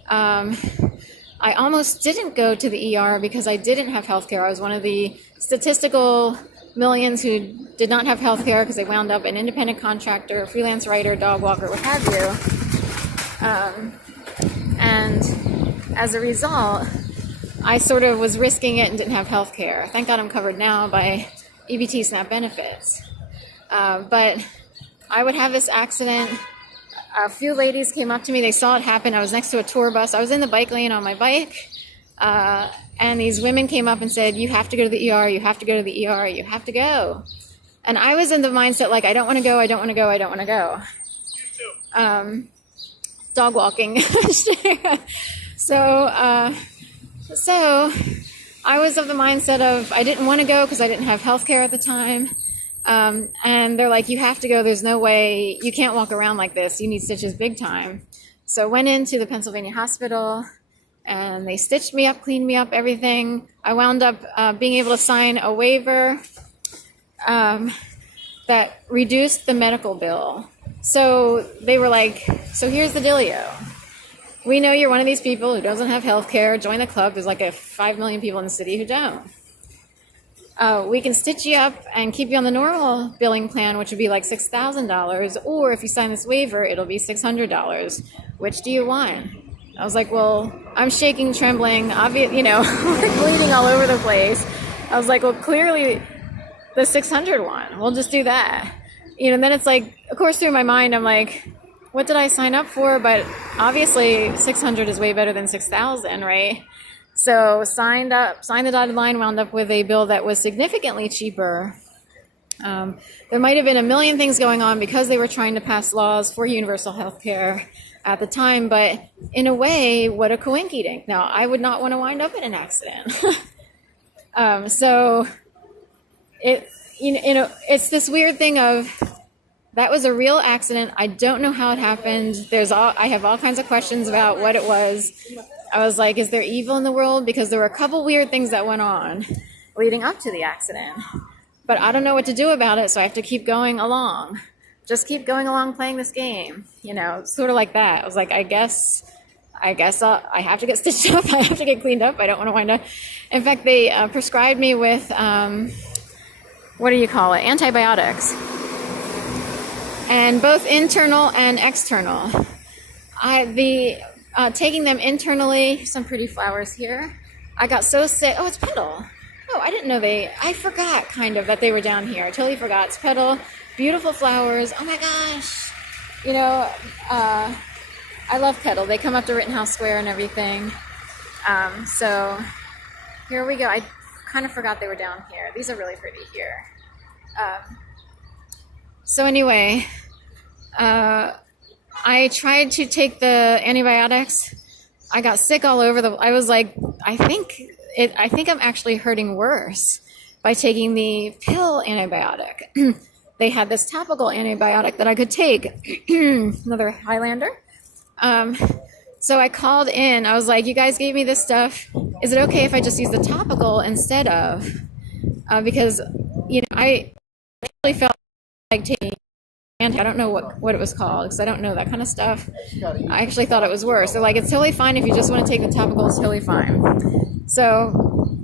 I almost didn't go to the ER because I didn't have health care. I was one of the statistical millions who did not have health care because they wound up an independent contractor, freelance writer, dog walker, what have you. And as a result, I sort of was risking it and didn't have health care. Thank God I'm covered now by EBT SNAP benefits. But I would have this accident. A few ladies came up to me. They saw it happen. I was next to a tour bus. I was in the bike lane on my bike. And these women came up and said, you have to go to the ER. You have to go to the ER. You have to go. And I was in the mindset like, I don't want to go, I don't want to go, I don't want to go. Dog walking. So I was of the mindset of I didn't want to go because I didn't have health care at the time. And they're like, you have to go. There's no way. You can't walk around like this. You need stitches big time. So I went into the Pennsylvania hospital and they stitched me up, cleaned me up, everything. I wound up being able to sign a waiver that reduced the medical bill. So they were like, so here's the dealio. We know you're one of these people who doesn't have health care. Join the club. There's like 5 million people in the city who don't. We can stitch you up and keep you on the normal billing plan, which would be like $6,000. Or if you sign this waiver, it'll be $600. Which do you want? I was like, well, I'm shaking, trembling, bleeding all over the place. I was like, well, clearly the 600 one. We'll just do that. And then it's like, of course, through my mind, I'm like, what did I sign up for? But obviously 600 is way better than 6,000, right? So signed the dotted line, wound up with a bill that was significantly cheaper. There might have been a million things going on because they were trying to pass laws for universal health care at the time, but in a way, what a coinky dink. Now, I would not want to wind up in an accident. So it's this weird thing of, that was a real accident. I don't know how it happened. I have all kinds of questions about what it was. I was like, is there evil in the world? Because there were a couple weird things that went on leading up to the accident. But I don't know what to do about it, so I have to keep going along. Just keep going along playing this game. Sort of like that. I was like, I guess I have to get stitched up. I have to get cleaned up. I don't want to wind up. In fact, they prescribed me with, antibiotics. And both internal and external. Taking them internally, some pretty flowers here. I got so sick. Oh, it's Petal. Oh, I didn't know I forgot kind of that they were down here. I totally forgot. It's Petal. Beautiful flowers. Oh my gosh. I love Petal. They come up to Rittenhouse Square and everything. So here we go. I kind of forgot they were down here. These are really pretty here. So anyway, I tried to take the antibiotics. I got sick all over I was like, I think I'm actually hurting worse by taking the pill antibiotic. They had this topical antibiotic that I could take. Another Highlander. So I called in. I was like, you guys gave me this stuff. Is it okay if I just use the topical instead of? Because, I really felt like taking, I don't know what it was called because I don't know that kind of stuff. I actually thought it was worse. They're like, it's totally fine if you just want to take the topical, it's totally fine. So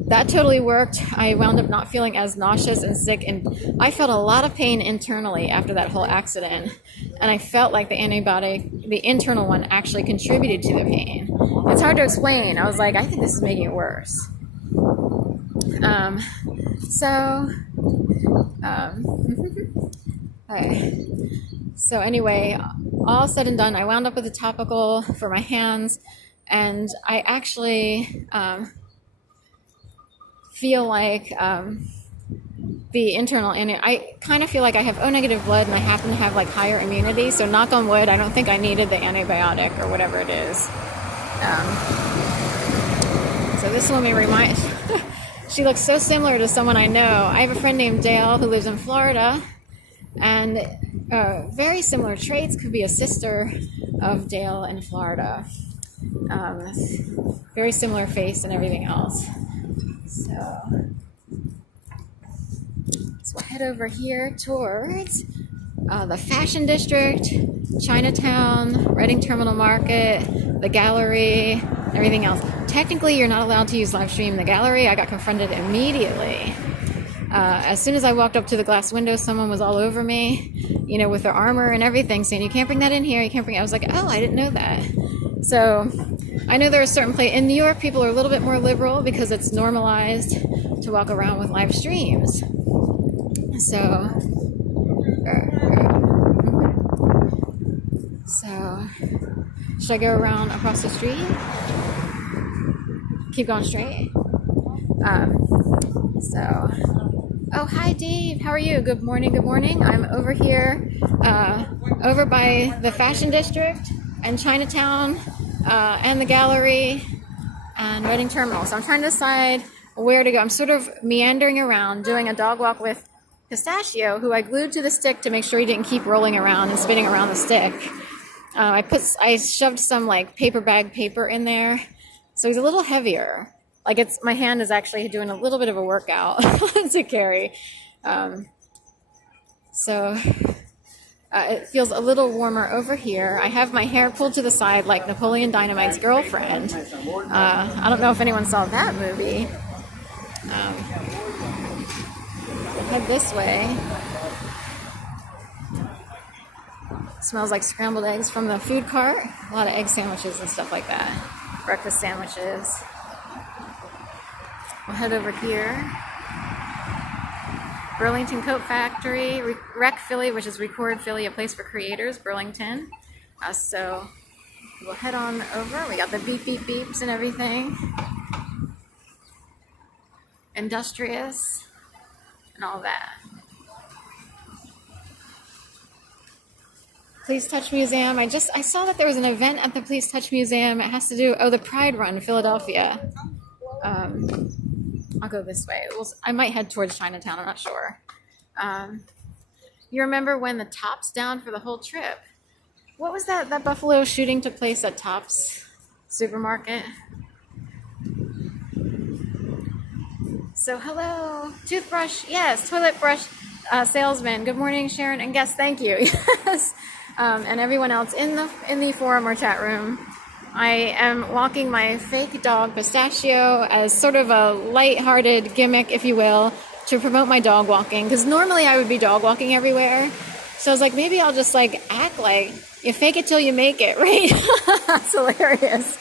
that totally worked. I wound up not feeling as nauseous and sick, and I felt a lot of pain internally after that whole accident. And I felt like the antibiotic, the internal one, actually contributed to the pain. It's hard to explain. I was like, I think this is making it worse. Okay. So anyway, all said and done, I wound up with a topical for my hands, and I actually feel like the internal, and I kind of feel like I have O negative blood, and I happen to have like higher immunity. So knock on wood, I don't think I needed the antibiotic or whatever it is. So this woman she looks so similar to someone I know. I have a friend named Dale who lives in Florida, and very similar traits. Could be a sister of Dale in Florida. Very similar face and everything else. So we'll head over here towards the Fashion District, Chinatown, Reading Terminal Market, the gallery, everything else. Technically, you're not allowed to use live stream in the gallery. I got confronted immediately. As soon as I walked up to the glass window, someone was all over me, with their armor and everything, saying, you can't bring that in here, you can't bring it. I was like, oh, I didn't know that. So I know there are certain places. In New York, people are a little bit more liberal because it's normalized to walk around with live streams. So should I go around across the street? Keep going straight? Oh, hi, Dave. How are you? Good morning. Good morning. I'm over here, over by the Fashion District and Chinatown, and the Gallery and Reading Terminal. So I'm trying to decide where to go. I'm sort of meandering around, doing a dog walk with Pistachio, who I glued to the stick to make sure he didn't keep rolling around and spinning around the stick. I shoved some like paper bag paper in there, so he's a little heavier. Like my hand is actually doing a little bit of a workout to carry. So it feels a little warmer over here. I have my hair pulled to the side like Napoleon Dynamite's girlfriend. I don't know if anyone saw that movie. Head this way. Smells like scrambled eggs from the food cart. A lot of egg sandwiches and stuff like that. Breakfast sandwiches. We'll head over here. Burlington Coat Factory, Rec Philly, which is Record Philly, a place for creators, Burlington. So we'll head on over. We got the beep, beep, beeps and everything. Industrious and all that. Please Touch Museum. I saw that there was an event at the Please Touch Museum. It has to do, the Pride Run, Philadelphia. I'll go this way. I might head towards Chinatown. I'm not sure. You remember when the Tops down for the whole trip? What was that? That Buffalo shooting took place at Tops Supermarket. So hello, toothbrush. Yes, toilet brush salesman. Good morning, Sharon and guests. Thank you. Yes, and everyone else in the forum or chat room. I am walking my fake dog Pistachio as sort of a light-hearted gimmick, if you will, to promote my dog walking. Because normally I would be dog walking everywhere. So I was like, maybe I'll just like act like you fake it till you make it, right? That's hilarious.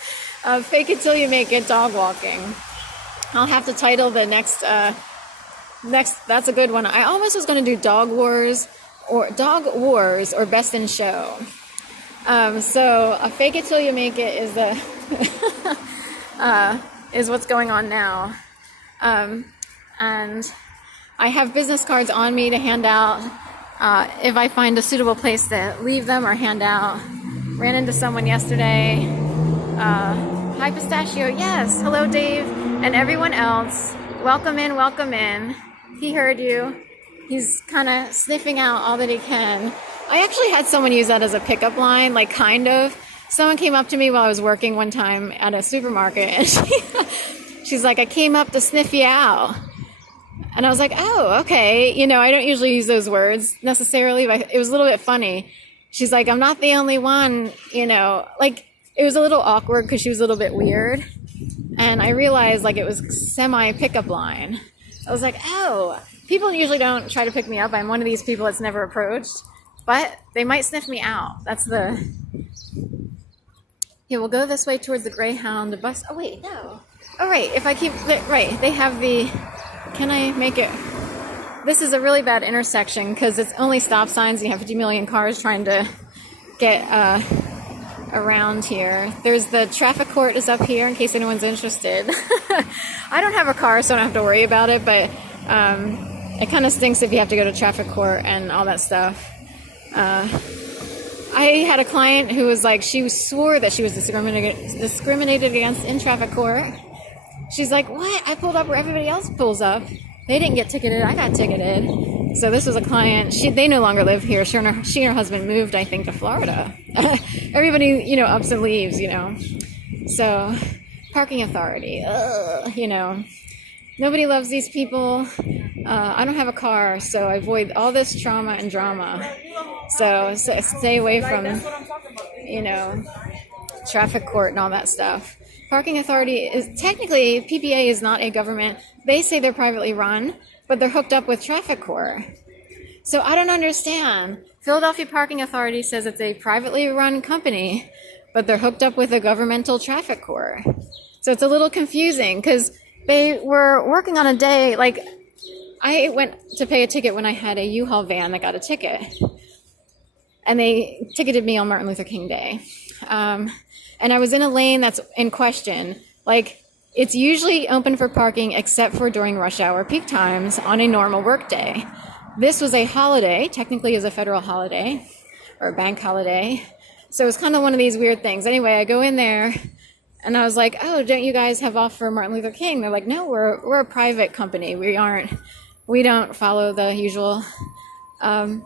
Fake it till you make it dog walking. I'll have to title the next, that's a good one. I almost was going to do Dog Wars or Best in Show. So a fake it till you make it is is what's going on now. And I have business cards on me to hand out if I find a suitable place to leave them or hand out. Ran into someone yesterday. Hi, Pistachio. Yes. Hello, Dave. And everyone else. Welcome in, welcome in. He heard you. He's kind of sniffing out all that he can. I actually had someone use that as a pickup line, like kind of. Someone came up to me while I was working one time at a supermarket, and she's like, I came up to sniff you out. And I was like, oh, okay. You know, I don't usually use those words necessarily, but it was a little bit funny. She's like, I'm not the only one, you know. Like, it was a little awkward because she was a little bit weird. And I realized, like, it was semi-pickup line. I was like, oh, people usually don't try to pick me up. I'm one of these people that's never approached. But they might sniff me out. That's the... Yeah, we'll go this way towards the Greyhound bus. Oh, wait, no. Oh, right, if I keep... Right, they have the... Can I make it... This is a really bad intersection because it's only stop signs. You have 50 million cars trying to get around here. There's the traffic court is up here in case anyone's interested. I don't have a car, so I don't have to worry about it, but it kind of stinks if you have to go to traffic court and all that stuff. I had a client who was like, she swore that she was discriminated against in traffic court. She's like, what? I pulled up where everybody else pulls up. They didn't get ticketed. I got ticketed. So this was a client. They no longer live here. She and her husband moved, I think, to Florida. Everybody, you know, ups and leaves, you know. So, parking authority. Ugh, you know. Nobody loves these people. I don't have a car, so I avoid all this trauma and drama. So stay away from, you know, traffic court and all that stuff. Parking authority is technically, PPA is not a government. They say they're privately run, but they're hooked up with traffic court. So I don't understand. Philadelphia Parking Authority says it's a privately run company, but they're hooked up with a governmental traffic court. So it's a little confusing because they were working on a day, like I went to pay a ticket when I had a U-Haul van that got a ticket. And they ticketed me on Martin Luther King Day. And I was in a lane that's in question. Like, It's usually open for parking except for during rush hour peak times on a normal workday. This was a holiday, technically is a federal holiday or a bank holiday. So it's kind of one of these weird things. Anyway, I go in there and I was like, oh, don't you guys have off for Martin Luther King? They're like, no, we're a private company. We don't follow the usual. I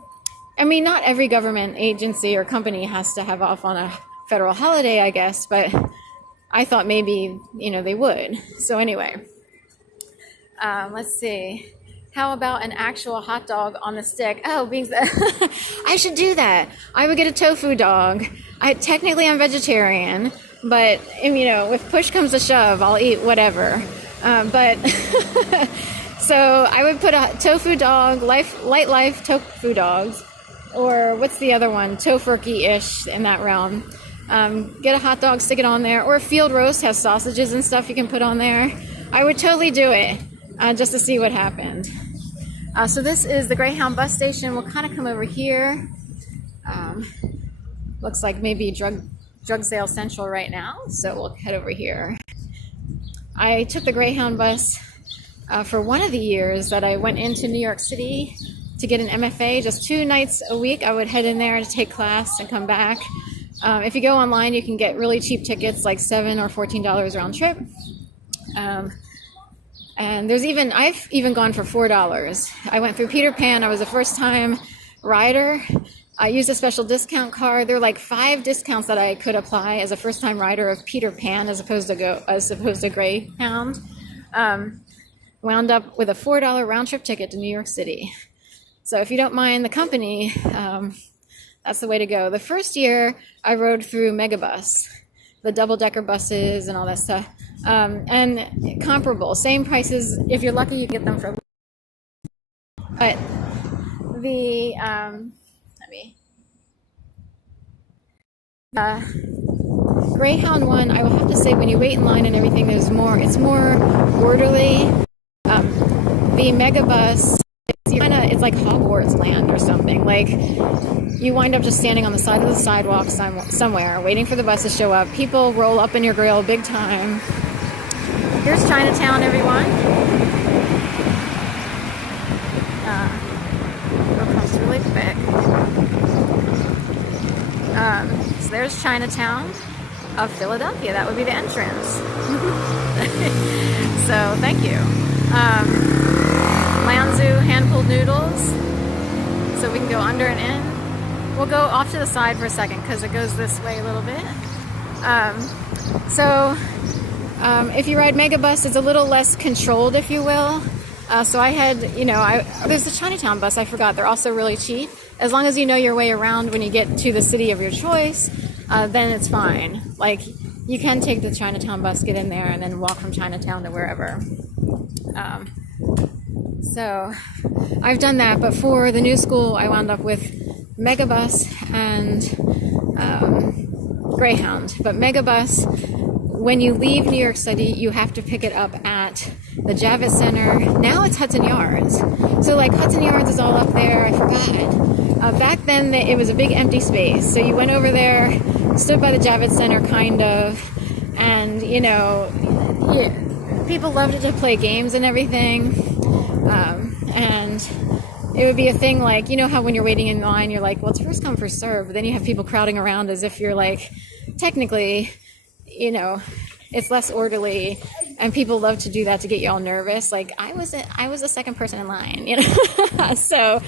mean, not every government agency or company has to have off on a federal holiday, I guess, but I thought maybe, they would. So anyway, let's see. How about an actual hot dog on the stick? Oh, I should do that. I would get a tofu dog. Technically I'm vegetarian, but if push comes to shove, I'll eat whatever. But so I would put a tofu dog, light life tofu dogs, or what's the other one? Tofurkey-ish in that realm. Get a hot dog, stick it on there, or a field roast has sausages and stuff you can put on there. I would totally do it just to see what happened. So this is the Greyhound bus station. We'll kind of come over here. Looks like maybe drug sale central right now, so we'll head over here. I took the Greyhound bus for one of the years that I went into New York City to get an MFA. Just 2 nights a week I would head in there to take class and come back. If you go online, you can get really cheap tickets, like $7 or $14 round trip. And I've even gone for $4. I went through Peter Pan. I was a first-time rider. I used a special discount card. There were like 5 discounts that I could apply as a first-time rider of Peter Pan as opposed to Greyhound. Wound up with a $4 round trip ticket to New York City. So if you don't mind the company, that's the way to go. The first year I rode through Megabus, the double-decker buses and all that stuff. And comparable, same prices. If you're lucky, you get them for. But the Greyhound one, I will have to say, when you wait in line and everything, it's more orderly. The Megabus, it's like Hogwarts land or something. Like, you wind up just standing on the side of the sidewalk somewhere, waiting for the bus to show up. People roll up in your grill big time. Here's Chinatown, everyone. It comes really quick. So there's Chinatown of Philadelphia. That would be the entrance. So thank you. Lanzu hand-pulled noodles. So we can go under and in. We'll go off to the side for a second because it goes this way a little bit. If you ride Megabus, it's a little less controlled, if you will. So I had, there's the Chinatown bus, I forgot. They're also really cheap. As long as you know your way around when you get to the city of your choice, then it's fine. Like, you can take the Chinatown bus, get in there, and then walk from Chinatown to wherever. So I've done that, but for the new school, I wound up with Megabus and Greyhound. But Megabus, when you leave New York City, you have to pick it up at the Javits Center. Now it's Hudson Yards. So like Hudson Yards is all up there. I forgot. Back then it was a big empty space. So you went over there, stood by the Javits Center kind of, and people loved to play games and everything. And it would be a thing like, how when you're waiting in line, you're like, well, it's first come, first serve. But then you have people crowding around as if you're like, technically, it's less orderly, and people love to do that to get you all nervous. Like, I was the second person in line, so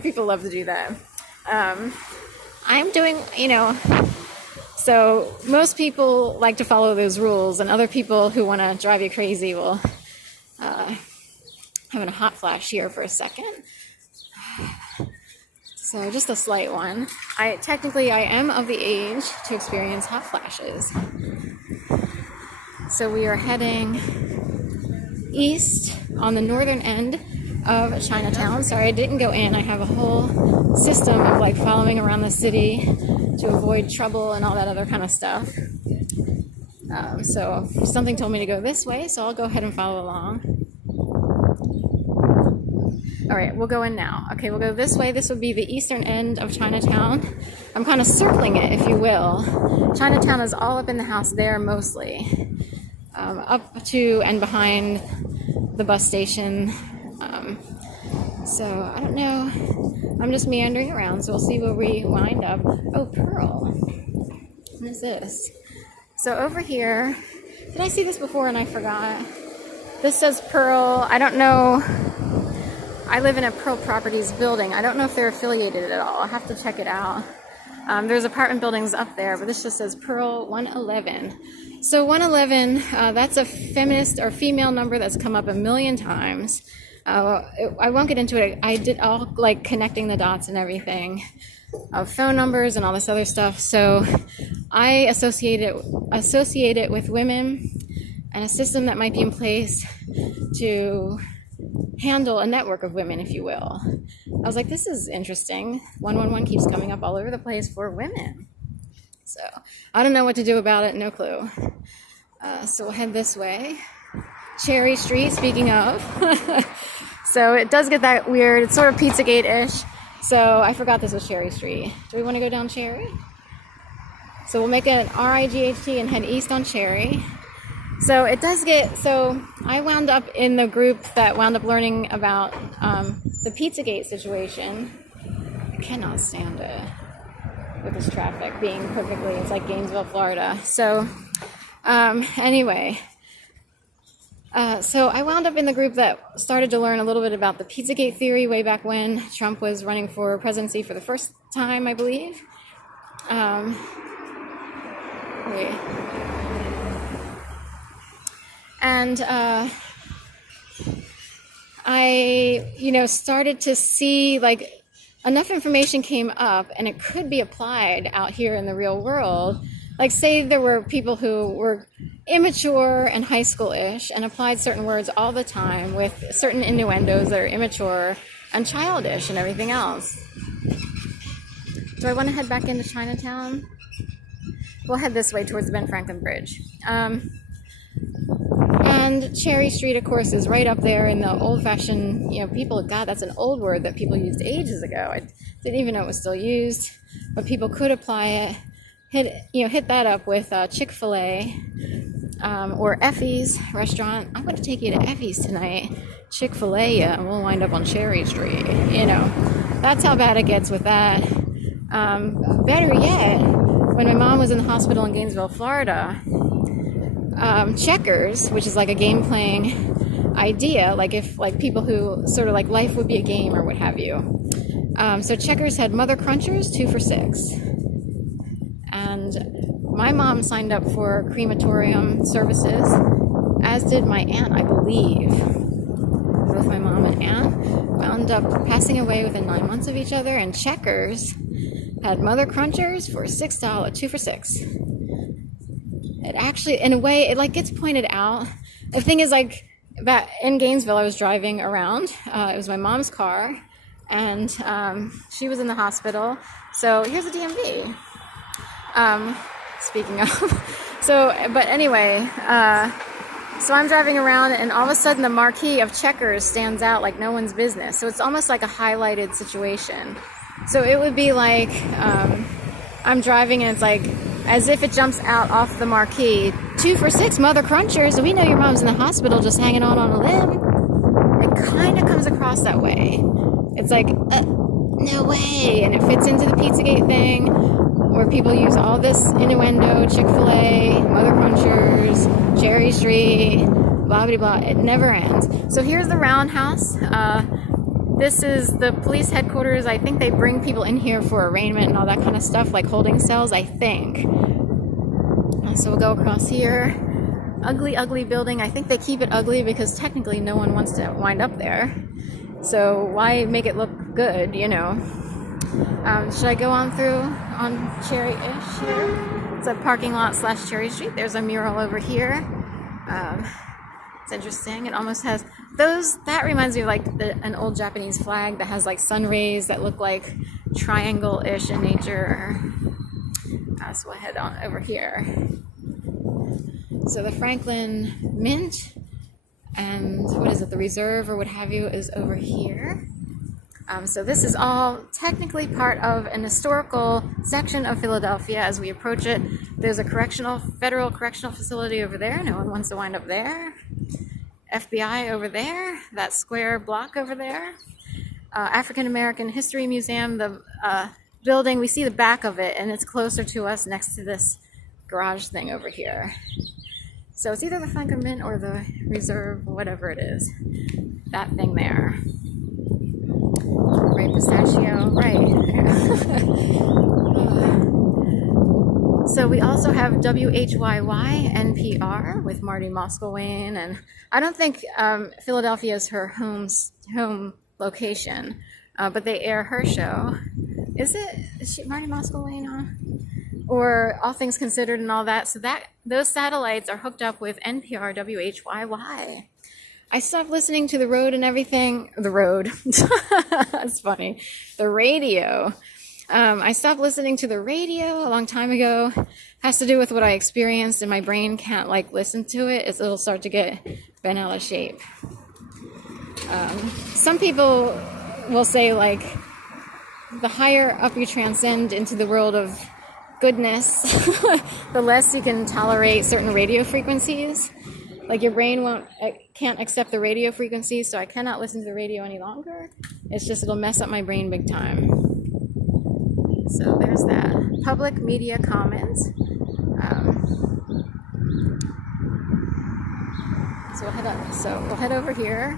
people love to do that. I'm doing, so most people like to follow those rules, and other people who want to drive you crazy will, having a hot flash here for a second. So just a slight one. I am of the age to experience hot flashes. So we are heading east on the northern end of Chinatown. Sorry, I didn't go in. I have a whole system of like following around the city to avoid trouble and all that other kind of stuff. So something told me to go this way, so I'll go ahead and follow along. All right, we'll go in now. Okay, we'll go this way. This would be the eastern end of Chinatown. I'm kind of circling it, if you will. Chinatown is all up in the house there mostly. up to and behind the bus station. So I don't know. I'm just meandering around, so we'll see where we wind up. Oh, Pearl. What is this? So over here, did I see this before and I forgot? This says Pearl. I don't know. I live in a Pearl Properties building. I don't know if they're affiliated at all. I'll have to check it out. There's apartment buildings up there, but this just says Pearl 111. So 111, that's a feminist or female number that's come up a million times. I won't get into it. I did all like connecting the dots and everything of phone numbers and all this other stuff. So I associate it with women and a system that might be in place to handle a network of women, if you will. I was like, this is interesting. 111 keeps coming up all over the place for women. So I don't know what to do about it. No clue. So we'll head this way. Cherry Street, speaking of. So it does get that weird. It's sort of Pizzagate-ish. So I forgot this was Cherry Street. Do we want to go down Cherry? So we'll make an RIGHT and head east on Cherry. So it does get, so I wound up in the group that wound up learning about the Pizzagate situation. I cannot stand it with this traffic being perfectly, it's like Gainesville, Florida. So anyway, so I wound up in the group that started to learn a little bit about the Pizzagate theory way back when Trump was running for presidency for the first time, I believe. And I, started to see like enough information came up and it could be applied out here in the real world. Like say there were people who were immature and high school-ish and applied certain words all the time with certain innuendos that are immature and childish and everything else. Do I want to head back into Chinatown? We'll head this way towards the Ben Franklin Bridge. And Cherry Street, of course, is right up there in the old-fashioned, people, God, that's an old word that people used ages ago. I didn't even know it was still used, but people could apply it. Hit that up with Chick-fil-A or Effie's restaurant. I'm going to take you to Effie's tonight. Chick-fil-A, and we'll wind up on Cherry Street. That's how bad it gets with that. Better yet, when my mom was in the hospital in Gainesville, Florida, Checkers, which is like a game playing idea, like if like people who sort of like life would be a game or what have you. So Checkers had Mother Crunchers 2 for $6. And my mom signed up for crematorium services, as did my aunt, I believe. Both my mom and aunt wound up passing away within 9 months of each other, and Checkers had Mother Crunchers for $6, 2 for $6. It actually, in a way, it like gets pointed out. The thing is, like, back in Gainesville, I was driving around. It was my mom's car, and she was in the hospital. So here's the DMV. Speaking of, but anyway, so I'm driving around, and all of a sudden the marquee of Checkers stands out like no one's business. So it's almost like a highlighted situation. So it would be like I'm driving, and it's like as if it jumps out off the marquee. 2 for $6, Mother Crunchers. We know your mom's in the hospital just hanging on a limb. It kind of comes across that way. It's like, no way. And it fits into the Pizzagate thing, where people use all this innuendo, Chick-fil-A, Mother Crunchers, Cherry Street, blah, blah, blah. It never ends. So here's the Roundhouse. This is the police headquarters. I think they bring people in here for arraignment and all that kind of stuff, like holding cells, I think. So we'll go across here. Ugly, ugly building. I think they keep it ugly because technically no one wants to wind up there. So why make it look good, Should I go on through on Cherry-ish here? It's a parking lot / Cherry Street. There's a mural over here. It's interesting. It almost has that reminds me of like an old Japanese flag that has like sun rays that look like triangle-ish in nature. So we'll head on over here. So the Franklin Mint and the Reserve or what have you is over here. So this is all technically part of an historical section of Philadelphia. As we approach it, there's a federal correctional facility over there. No one wants to wind up there. FBI over there, that square block over there. African American History Museum, the building, we see the back of it, and it's closer to us next to this garage thing over here. So it's either the Franklin Mint or the Reserve, whatever it is. That thing there. Right, Pistachio, right. So we also have WHYY NPR with Marty Moskelwain, and I don't think Philadelphia is her home location, but they air her show. Is she Marty Moskelwain on? Or All Things Considered and all that. So those satellites are hooked up with NPR WHYY. I stopped listening to the road and everything. The road. That's funny. The radio. I stopped listening to the radio a long time ago. Has to do with what I experienced, and my brain can't listen to it. It'll start to get bent out of shape. Some people will say the higher up you transcend into the world of goodness, the less you can tolerate certain radio frequencies. Your brain can't accept the radio frequencies, so I cannot listen to the radio any longer. It's just, it'll mess up my brain big time. So there's that. Public media comments. So we'll head over here.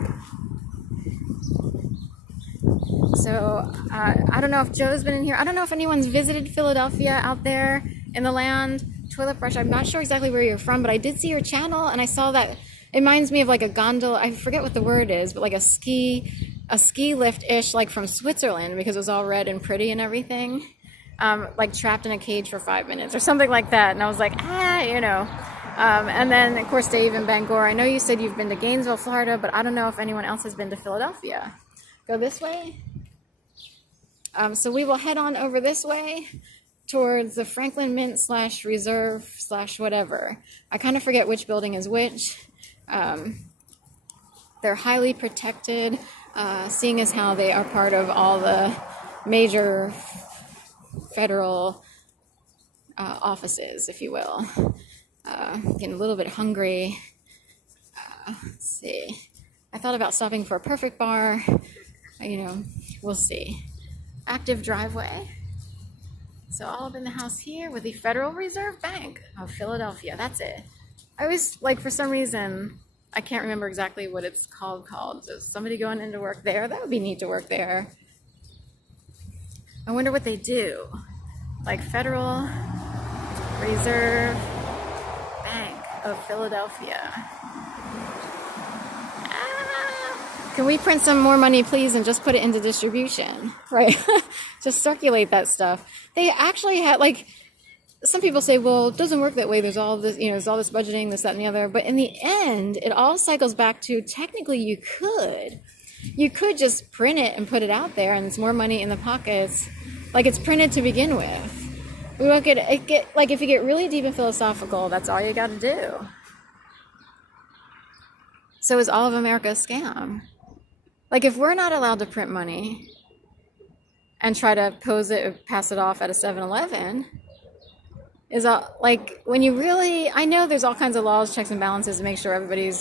So I don't know if Joe's been in here. I don't know if anyone's visited Philadelphia out there in the land. Toilet brush. I'm not sure exactly where you're from, but I did see your channel, and I saw that it reminds me of a gondola. I forget what the word is, but a ski lift-ish, from Switzerland, because it was all red and pretty and everything. Trapped in a cage for 5 minutes or something like that. And I was and then of course Dave in Bangor. I know you said you've been to Gainesville, Florida, but I don't know if anyone else has been to Philadelphia. Go this way. So we will head on over this way towards the Franklin Mint / Reserve / whatever. I kind of forget which building is which. They're highly protected, seeing as how they are part of all the major federal offices, if you will. Getting a little bit hungry. Let's see. I thought about stopping for a Perfect Bar. We'll see. Active driveway. So all up in the house here with the Federal Reserve Bank of Philadelphia. That's it. I always, for some reason, I can't remember exactly what it's called. Is somebody going into work there? That would be neat to work there. I wonder what they do. Federal Reserve Bank of Philadelphia. Can we print some more money, please, and just put it into distribution? Right? Just circulate that stuff. They actually had, some people say, well, it doesn't work that way. There's all this, there's all this budgeting, this, that, and the other. But in the end, it all cycles back to, technically, you could just print it and put it out there, and it's more money in the pockets. It's printed to begin with. We won't get if you get really deep and philosophical, that's all you got to do. So is all of America a scam? If we're not allowed to print money and try to pose it or pass it off at a 7-Eleven, is when you really, I know there's all kinds of laws, checks and balances to make sure everybody's,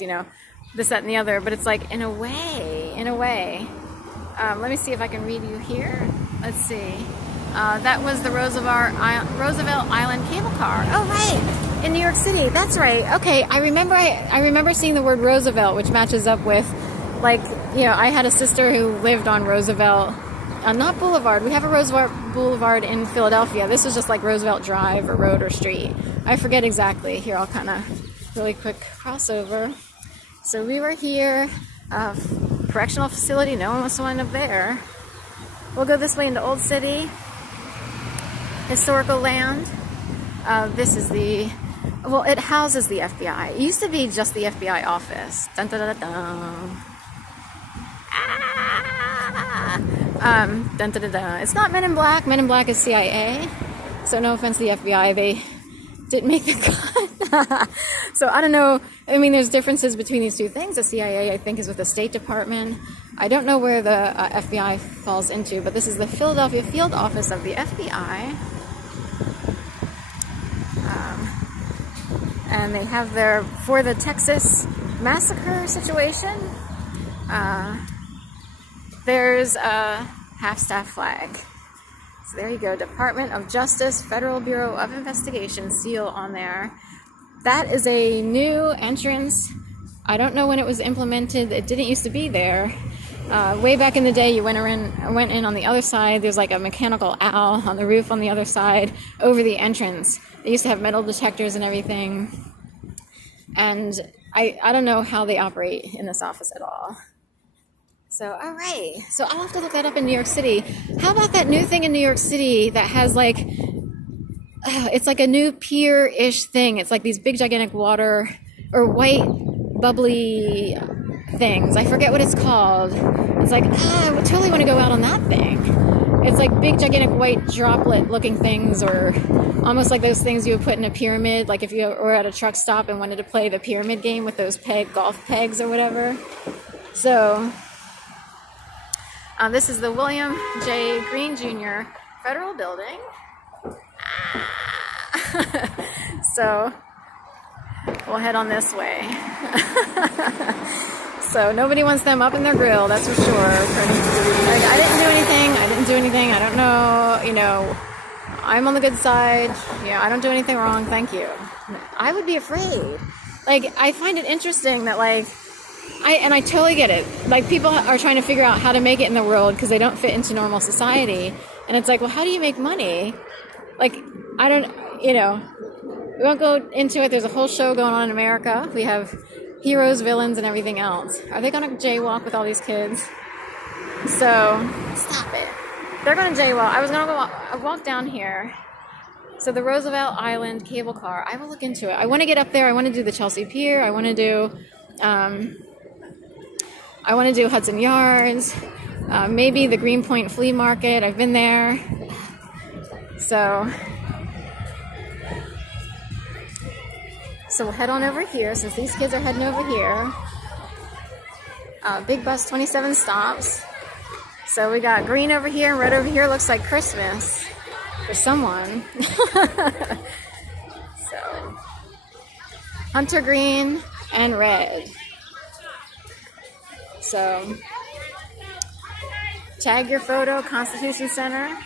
this, that, and the other, but it's in a way. Let me see if I can read you here. Let's see. That was the Roosevelt Island cable car. Oh, right. In New York City. That's right. Okay. I remember seeing the word Roosevelt, which matches up with, I had a sister who lived on Roosevelt, not Boulevard. We have a Roosevelt Boulevard in Philadelphia. This was just Roosevelt Drive or Road or Street. I forget exactly. Here, I'll kind of really quick crossover. So we were here, correctional facility. No one wants to wind up there. We'll go this way into Old City, historical land. This is it houses the FBI. It used to be just the FBI office. Dun, dun, dun, dun. Dun, dun, dun, dun. It's not Men in Black. Men in Black is CIA. So no offense to the FBI, they didn't make the cut. So I don't know. I mean, there's differences between these two things. The CIA, I think, is with the State Department. I don't know where the FBI falls into, but this is the Philadelphia field office of the FBI. And they have their, for the Texas massacre situation, there's a half-staff flag. So there you go, Department of Justice, Federal Bureau of Investigation seal on there. That is a new entrance. I don't know when it was implemented. It didn't used to be there. Way back in the day, you went in on the other side. There's like a mechanical owl on the roof on the other side over the entrance. They used to have metal detectors and everything. And I don't know how they operate in this office at all. So, all right. So I'll have to look that up in New York City. How about that new thing in New York City that has like, it's like a new pier-ish thing. It's like these big, gigantic water or white, bubbly things. I forget what it's called. It's like, I would totally want to go out on that thing. It's like big, gigantic white droplet-looking things, or almost like those things you would put in a pyramid, like if you were at a truck stop and wanted to play the pyramid game with those golf pegs or whatever. So, this is the William J. Green Jr. Federal Building. So, we'll head on this way. So nobody wants them up in their grill, that's for sure. Like, I didn't do anything. I don't know, I'm on the good side. I don't do anything wrong, thank you. I would be afraid. Like, I find it interesting that, like, I totally get it. Like, people are trying to figure out how to make it in the world because they don't fit into normal society. And it's like, well, how do you make money? Like, I don't, we won't go into it. There's a whole show going on in America. We have heroes, villains, and everything else. Are they going to jaywalk with all these kids? So, stop it. They're going to jaywalk. I was going to walk down here. So the Roosevelt Island cable car, I will look into it. I want to get up there. I want to do the Chelsea Pier. I want to do Hudson Yards. Maybe the Greenpoint Flea Market. I've been there. So we'll head on over here, since these kids are heading over here. Big bus, 27 stops. So we got green over here and red over here. Looks like Christmas for someone. So, hunter green and red. So, tag your photo, Constitution Center.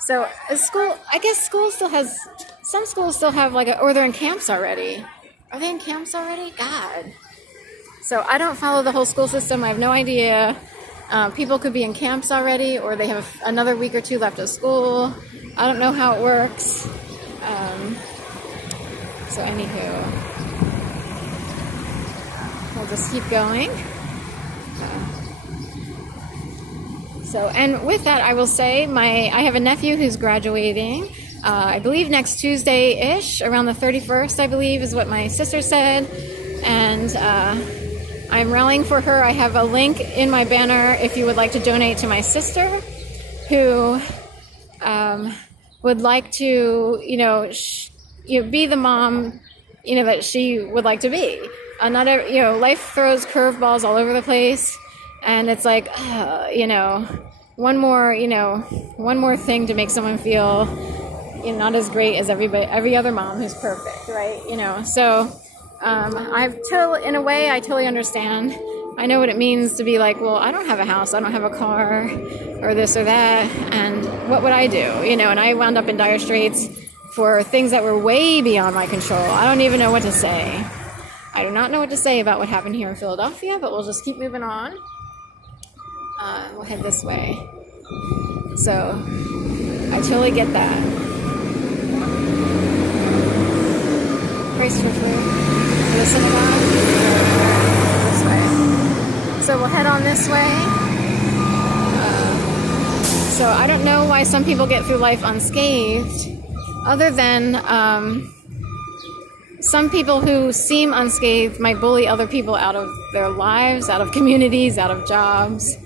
So, a school, I guess some schools still have or they're in camps already. Are they in camps already? God. So, I don't follow the whole school system. I have no idea. People could be in camps already, or they have another week or two left of school. I don't know how it works. So, anywho, we'll just keep going. And with that, I will say I have a nephew who's graduating, I believe next Tuesday-ish, around the 31st, I believe, is what my sister said. And I'm rallying for her. I have a link in my banner if you would like to donate to my sister, who would like to, be the mom, that she would like to be. Not every, life throws curveballs all over the place. And it's like, one more thing to make someone feel, not as great as every other mom who's perfect, right? So I totally understand. I know what it means to be like, well, I don't have a house, I don't have a car, or this or that, and what would I do? And I wound up in dire straits for things that were way beyond my control. I don't even know what to say. I do not know what to say about what happened here in Philadelphia, but we'll just keep moving on. We'll head this way. So, I totally get that. Praise for the synagogue. This way. So, we'll head on this way. So, I don't know why some people get through life unscathed, other than some people who seem unscathed might bully other people out of their lives, out of communities, out of jobs.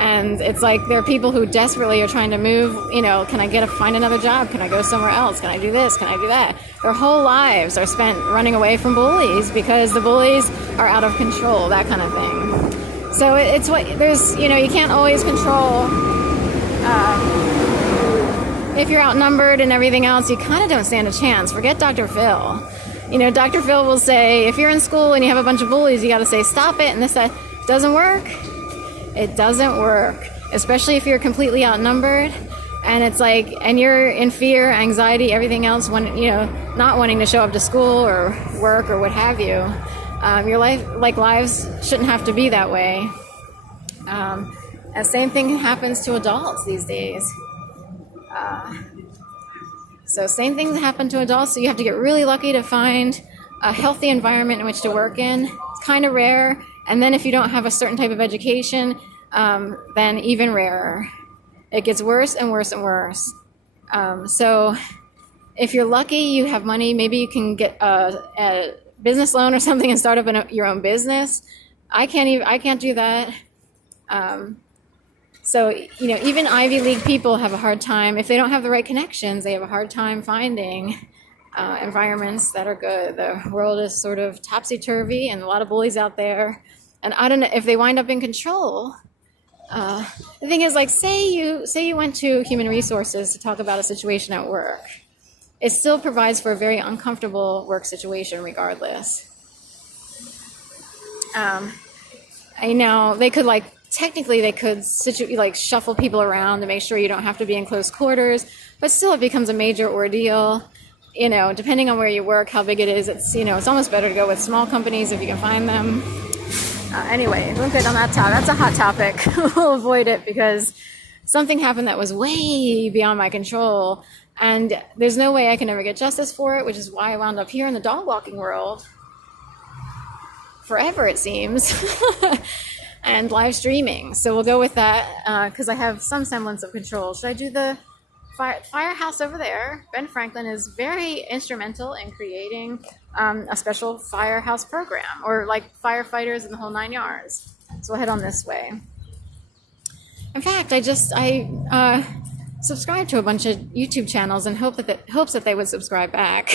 And it's like there are people who desperately are trying to move, can I find another job? Can I go somewhere else? Can I do this? Can I do that? Their whole lives are spent running away from bullies because the bullies are out of control, that kind of thing. So it's what there's, you can't always control. If you're outnumbered and everything else, you kind of don't stand a chance. Forget Dr. Phil. Dr. Phil will say, if you're in school and you have a bunch of bullies, you got to say, stop it. And this doesn't work. It doesn't work, especially if you're completely outnumbered. And it's like, and you're in fear, anxiety, everything else, not wanting to show up to school or work or what have you. Your lives shouldn't have to be that way. The same thing happens to adults these days. So same things happen to adults, so you have to get really lucky to find a healthy environment in which to work in. It's kind of rare. And then if you don't have a certain type of education, then even rarer. It gets worse and worse and worse. So if you're lucky, you have money, maybe you can get a business loan or something and start up your own business. I can't do that. So, even Ivy League people have a hard time. If they don't have the right connections, they have a hard time finding environments that are good. The world is sort of topsy-turvy and a lot of bullies out there. And I don't know if they wind up in control. The thing is, like, say you went to human resources to talk about a situation at work. It still provides for a very uncomfortable work situation regardless. They could technically they could shuffle people around to make sure you don't have to be in close quarters, but still it becomes a major ordeal. Depending on where you work, how big it is, it's almost better to go with small companies if you can find them. Anyway, we'll get on that topic. That's a hot topic. We'll avoid it because something happened that was way beyond my control, and there's no way I can ever get justice for it, which is why I wound up here in the dog walking world forever, it seems. And live streaming. So we'll go with that because I have some semblance of control. Should I do the firehouse over there? Ben Franklin is very instrumental in creating a special firehouse program, or firefighters in the whole 9 yards. So we'll head on this way. In fact, I subscribed to a bunch of YouTube channels in hopes that they would subscribe back.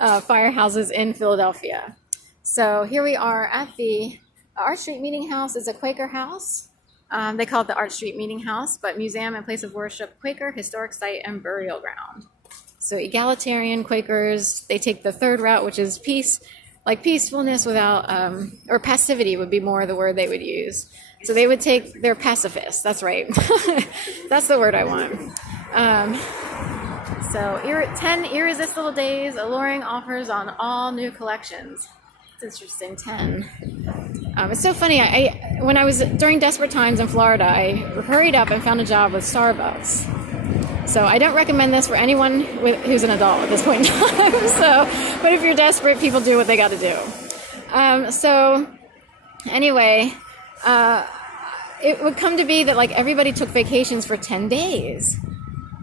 Firehouses in Philadelphia. So here we are at the Art Street Meeting House. Is a Quaker house. They call it the Art Street Meeting House, but museum and place of worship, Quaker, historic site, and burial ground. So egalitarian Quakers, they take the third route, which is peace, peacefulness without, or passivity would be more the word they would use. So they would take, they're pacifists, that's right. That's the word I want. 10 irresistible days, alluring offers on all new collections. It's interesting, 10. It's so funny. When I was during desperate times in Florida, I hurried up and found a job with Starbucks. So I don't recommend this for anyone who's an adult at this point in time. But if you're desperate, people do what they got to do. It would come to be that everybody took vacations for 10 days.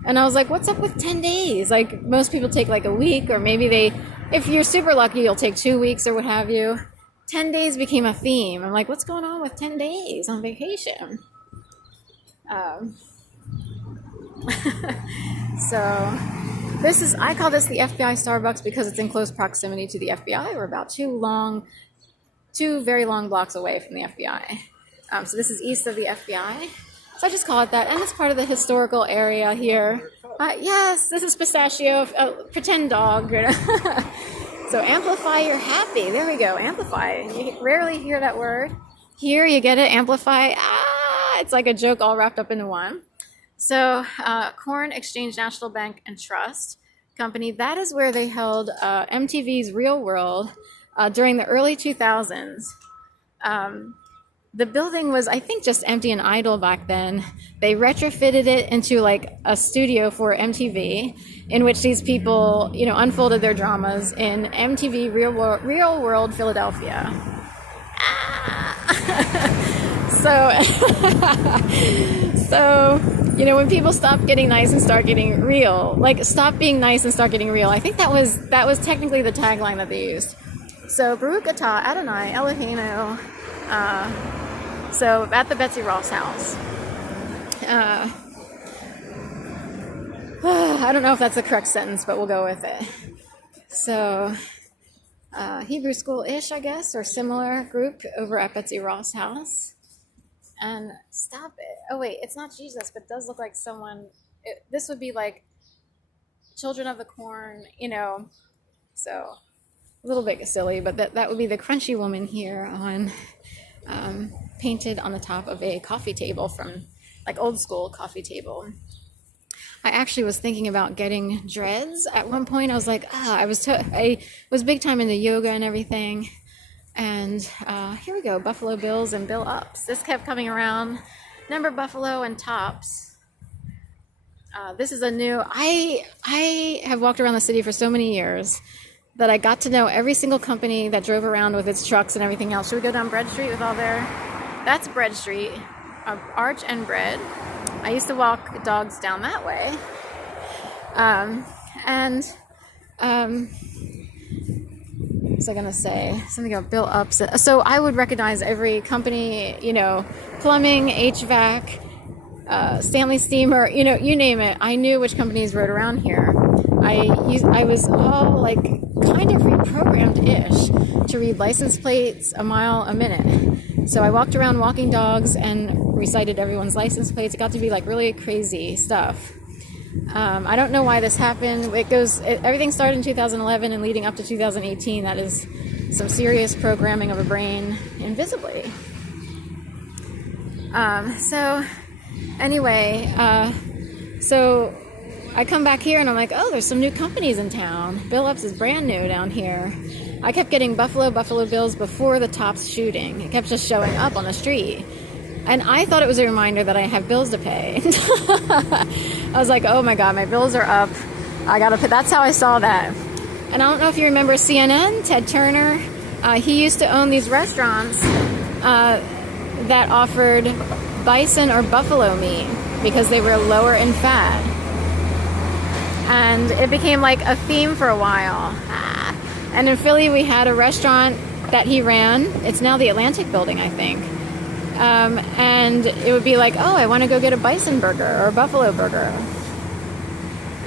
And I was like, what's up with 10 days? Most people take a week, or maybe if you're super lucky, you'll take 2 weeks or what have you. 10 days became a theme. I'm like, what's going on with 10 days on vacation? I call this the FBI Starbucks because it's in close proximity to the FBI. We're about two very long blocks away from the FBI. So this is east of the FBI. So I just call it that. And it's part of the historical area here. Yes, this is Pistachio, pretend dog. So amplify your happy. There we go, amplify. You rarely hear that word. Here you get it, amplify. It's like a joke all wrapped up into one. So Corn Exchange National Bank and Trust Company, that is where they held MTV's Real World during the early 2000s. The building was, I think, just empty and idle back then. They retrofitted it into a studio for MTV, in which these people, unfolded their dramas in MTV Real World Philadelphia. So, when people stop getting nice and start getting real, stop being nice and start getting real. I think that was technically the tagline that they used. So Baruch Atah Adonai Eloheinu. So at the Betsy Ross house. I don't know if that's the correct sentence, but we'll go with it. So Hebrew school-ish, I guess, or similar group over at Betsy Ross' house. And stop it. Oh wait, it's not Jesus, but it does look like someone. This would be like Children of the Corn, you know. So a little bit silly, but that would be the crunchy woman here on painted on the top of a coffee table from like old school coffee table. I actually was thinking about getting dreads at one point. I was like, I was big time into yoga and everything. And here we go, Buffalo Bills and Bill Ups. This kept coming around. Number Buffalo and Tops. This is a new, I have walked around the city for so many years that I got to know every single company that drove around with its trucks and everything else. Should we go down Bread Street with all their, that's Bread Street, Arch and Bread. I used to walk dogs down that way. What was I gonna say? Something about Bill Ups. So I would recognize every company, you know, plumbing, HVAC, Stanley Steamer, you know, you name it. I knew which companies rode around here. I was all like kind of reprogrammed-ish to read license plates a mile a minute. So I walked around walking dogs and recited everyone's license plates. It got to be like really crazy stuff. I don't know why this happened. Everything started in 2011 and leading up to 2018. That is some serious programming of a brain invisibly. So I come back here and I'm like, oh, there's some new companies in town. Bill Ups is brand new down here. I kept getting Buffalo Bills before the Tops shooting. It kept just showing up on the street. And I thought it was a reminder that I have bills to pay. I was like, oh my God, my bills are up. I gotta pay. That's how I saw that. And I don't know if you remember CNN, Ted Turner. He used to own these restaurants that offered bison or buffalo meat because they were lower in fat. And it became like a theme for a while. And in Philly, we had a restaurant that he ran. It's now the Atlantic Building, I think. And it would be like, oh, I want to go get a bison burger or a buffalo burger.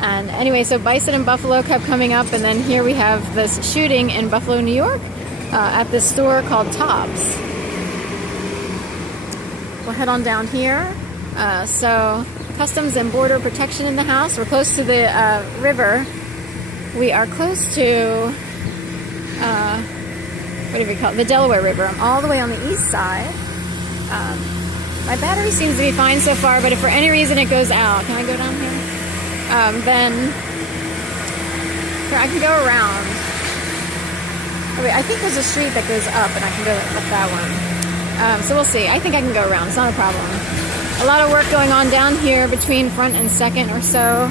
And anyway, so bison and buffalo kept coming up. And then here we have this shooting in Buffalo, New York, at this store called Tops. We'll head on down here. So Customs and Border Protection in the house. We're close to the river. We are close to, what do we call it? The Delaware River. I'm all the way on the east side. My battery seems to be fine so far, but if for any reason it goes out, can I go down here? Then here, I can go around. Oh, wait, I think there's a street that goes up, and I can go up that one. So we'll see. I think I can go around. It's not a problem. A lot of work going on down here between Front and Second or so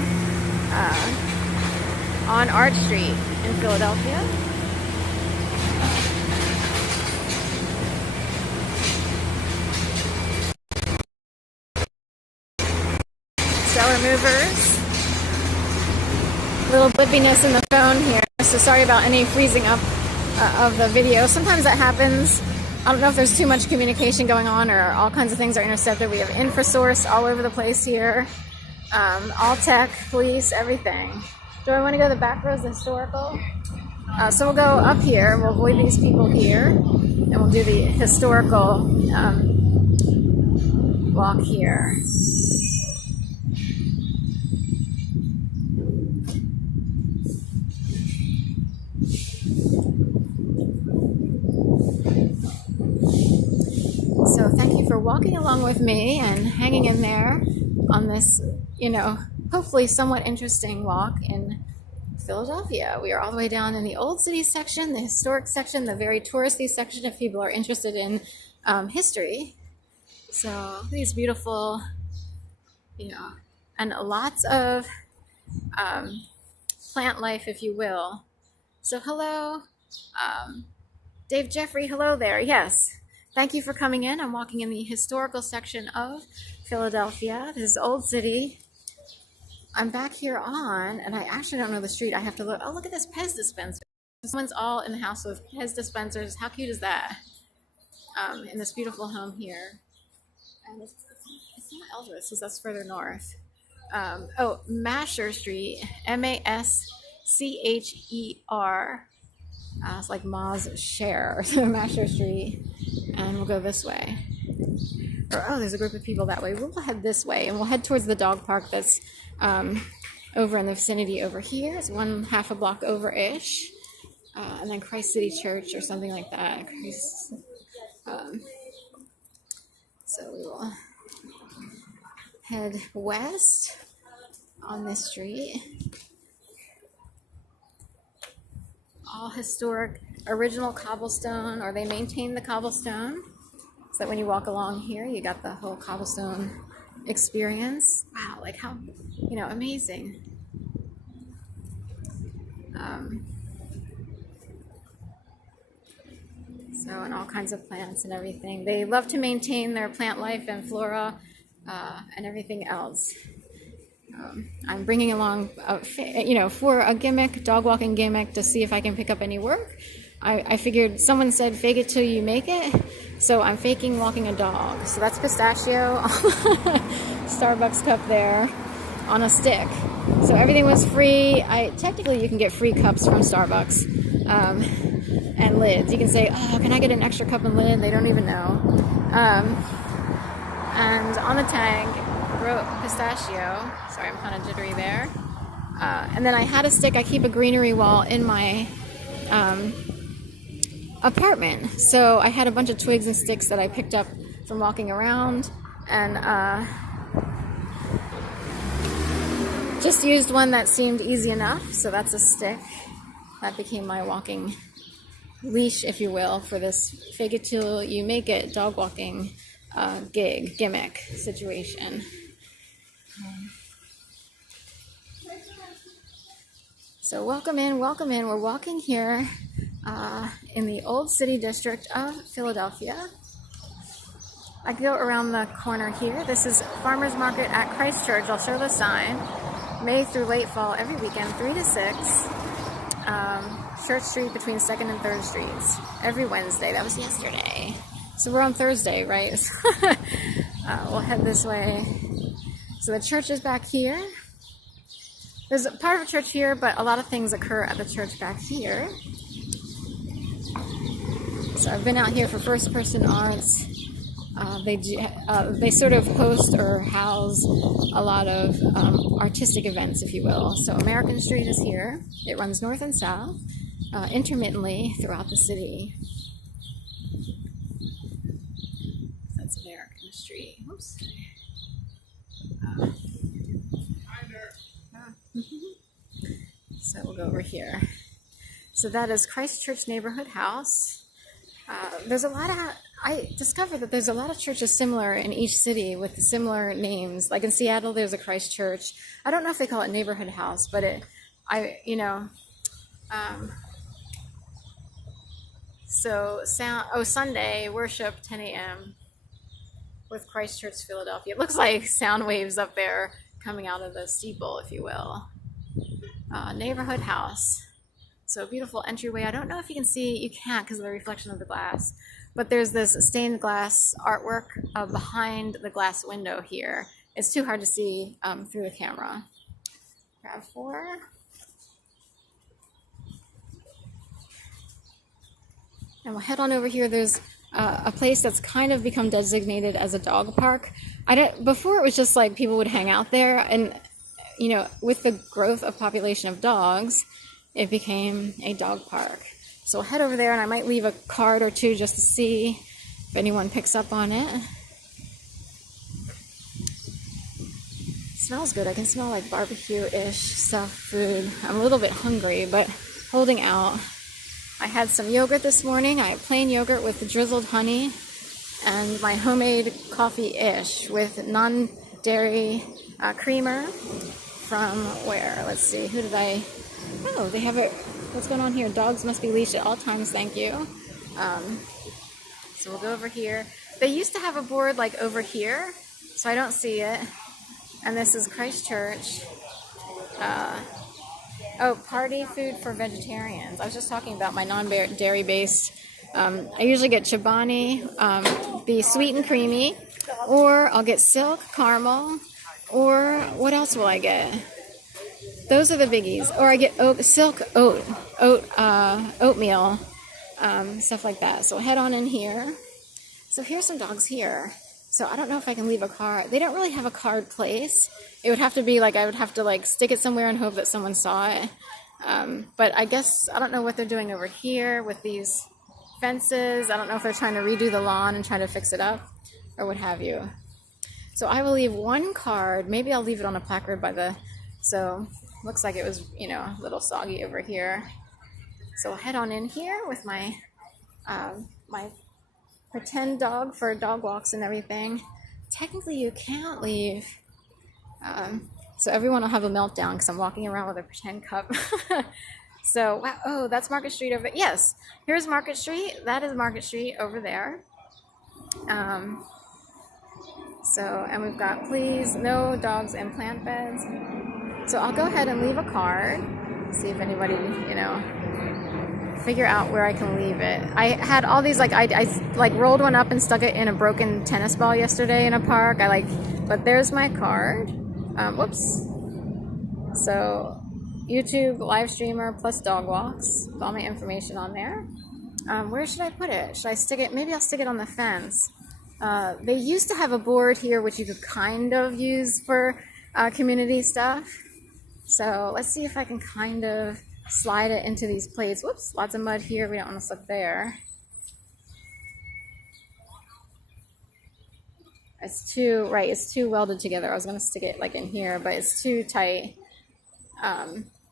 on Arch Street in Philadelphia. Shower movers. Little blippiness in the phone here, so sorry about any freezing up of the video. Sometimes that happens. I don't know if there's too much communication going on or all kinds of things are intercepted. We have InfoSource all over the place here. All tech, police, everything. Do I want to go to the back rows, the historical? So we'll go up here. We'll avoid these people here. And we'll do the historical walk here. So thank you for walking along with me and hanging in there on this, you know, hopefully somewhat interesting walk in Philadelphia. We are all the way down in the old city section, the historic section, the very touristy section if people are interested in history. So these beautiful, you know, and lots of plant life, if you will. So hello, Dave Jeffrey, hello there. Yes. Thank you for coming in. I'm walking in the historical section of Philadelphia. This is Old City. I'm back here on, and I actually don't know the street. I have to look. Oh, look at this Pez dispenser. Someone's all in the house with Pez dispensers. How cute is that? In this beautiful home here. And it's not Eldredge, because that's further north. Masher Street, Mascher. It's like Ma's Share, so Masher Street, and we'll go this way. Or, oh, there's a group of people that way. We'll head this way, and we'll head towards the dog park that's over in the vicinity over here. It's 1/2 a block over-ish. And then Christ City Church or something like that. So we will head west on this street. All historic, original cobblestone, or they maintain the cobblestone, so that when you walk along here, you got the whole cobblestone experience. Wow, like how, amazing. So, and all kinds of plants and everything. They love to maintain their plant life and flora and everything else. I'm bringing along, for a gimmick, dog walking gimmick, to see if I can pick up any work. I figured someone said fake it till you make it, so I'm faking walking a dog. So that's Pistachio, Starbucks cup there on a stick. So everything was free. Technically you can get free cups from Starbucks and lids. You can say, oh, can I get an extra cup and lid? They don't even know. And on the tag wrote Pistachio. Sorry, I'm kind of jittery there. And then I had a stick. I keep a greenery wall in my apartment. So I had a bunch of twigs and sticks that I picked up from walking around, and just used one that seemed easy enough. So that's a stick. That became my walking leash, if you will, for this fake it till you make it dog walking gimmick situation. So welcome in. We're walking here in the Old City District of Philadelphia. I go around the corner here. This is Farmers Market at Christ Church. I'll show the sign. May through late fall, every weekend, 3 to 6. Church Street between 2nd and 3rd Streets. Every Wednesday. That was yesterday. So we're on Thursday, right? We'll head this way. So the church is back here. There's a part of a church here, but a lot of things occur at the church back here. So I've been out here for First Person Arts. They sort of host or house a lot of artistic events, if you will. So American Street is here. It runs north and south, intermittently throughout the city. That's American Street. Oops. So we'll go over here. So that is Christ Church Neighborhood House. I discovered that there's a lot of churches similar in each city with similar names. Like in Seattle, there's a Christ Church. I don't know if they call it Neighborhood House, but Sunday worship 10 a.m. with Christ Church Philadelphia. It looks like sound waves up there coming out of the steeple, if you will. Neighborhood House. So beautiful entryway. I don't know if you can see, you can't because of the reflection of the glass, but there's this stained glass artwork behind the glass window here. It's too hard to see through the camera. Grab 4. And we'll head on over here. There's a place that's kind of become designated as a dog park. Before it was just like people would hang out there, and with the growth of population of dogs, it became a dog park. So we'll head over there, and I might leave a card or two just to see if anyone picks up on it. It smells good. I can smell like barbecue-ish stuff, food. I'm a little bit hungry, but holding out. I had some yogurt this morning. I had plain yogurt with drizzled honey, and my homemade coffee-ish with non-dairy creamer from where? Let's see. Who did I... Oh, they have it. What's going on here? Dogs must be leashed at all times. Thank you. So we'll go over here. They used to have a board like over here, so I don't see it. And this is Christ Church. Party food for vegetarians. I was just talking about my non-dairy based. I usually get Chobani, be sweet and creamy, or I'll get silk caramel, or what else will I get? Those are the biggies. Or I get oatmeal, stuff like that. So we'll head on in here. So here's some dogs here. So I don't know if I can leave a card. They don't really have a card place. It would have to be like, I would have to like stick it somewhere and hope that someone saw it. But I guess, I don't know what they're doing over here with these fences. I don't know if they're trying to redo the lawn and try to fix it up or what have you. So I will leave one card. Maybe I'll leave it on a placard by the, so looks like it was, you know, a little soggy over here. So I'll head on in here with my, my pretend dog for dog walks and everything. Technically you can't leave. So everyone will have a meltdown because I'm walking around with a pretend cup. So, wow, oh, that's Market Street over there. Yes, here's Market Street. That is Market Street over there. So, and we've got please, no dogs in plant beds. So I'll go ahead and leave a card. See if anybody, you know, figure out where I can leave it. I had all these, like, I like rolled one up and stuck it in a broken tennis ball yesterday in a park. But there's my card. Whoops. So YouTube live streamer plus dog walks with all my information on there. Where should I put it? Should I stick it? Maybe I'll stick it on the fence. They used to have a board here which you could kind of use for community stuff. So let's see if I can kind of slide it into these plates. Whoops, lots of mud here. We don't want to slip there. It's too welded together. I was going to stick it like in here, but it's too tight.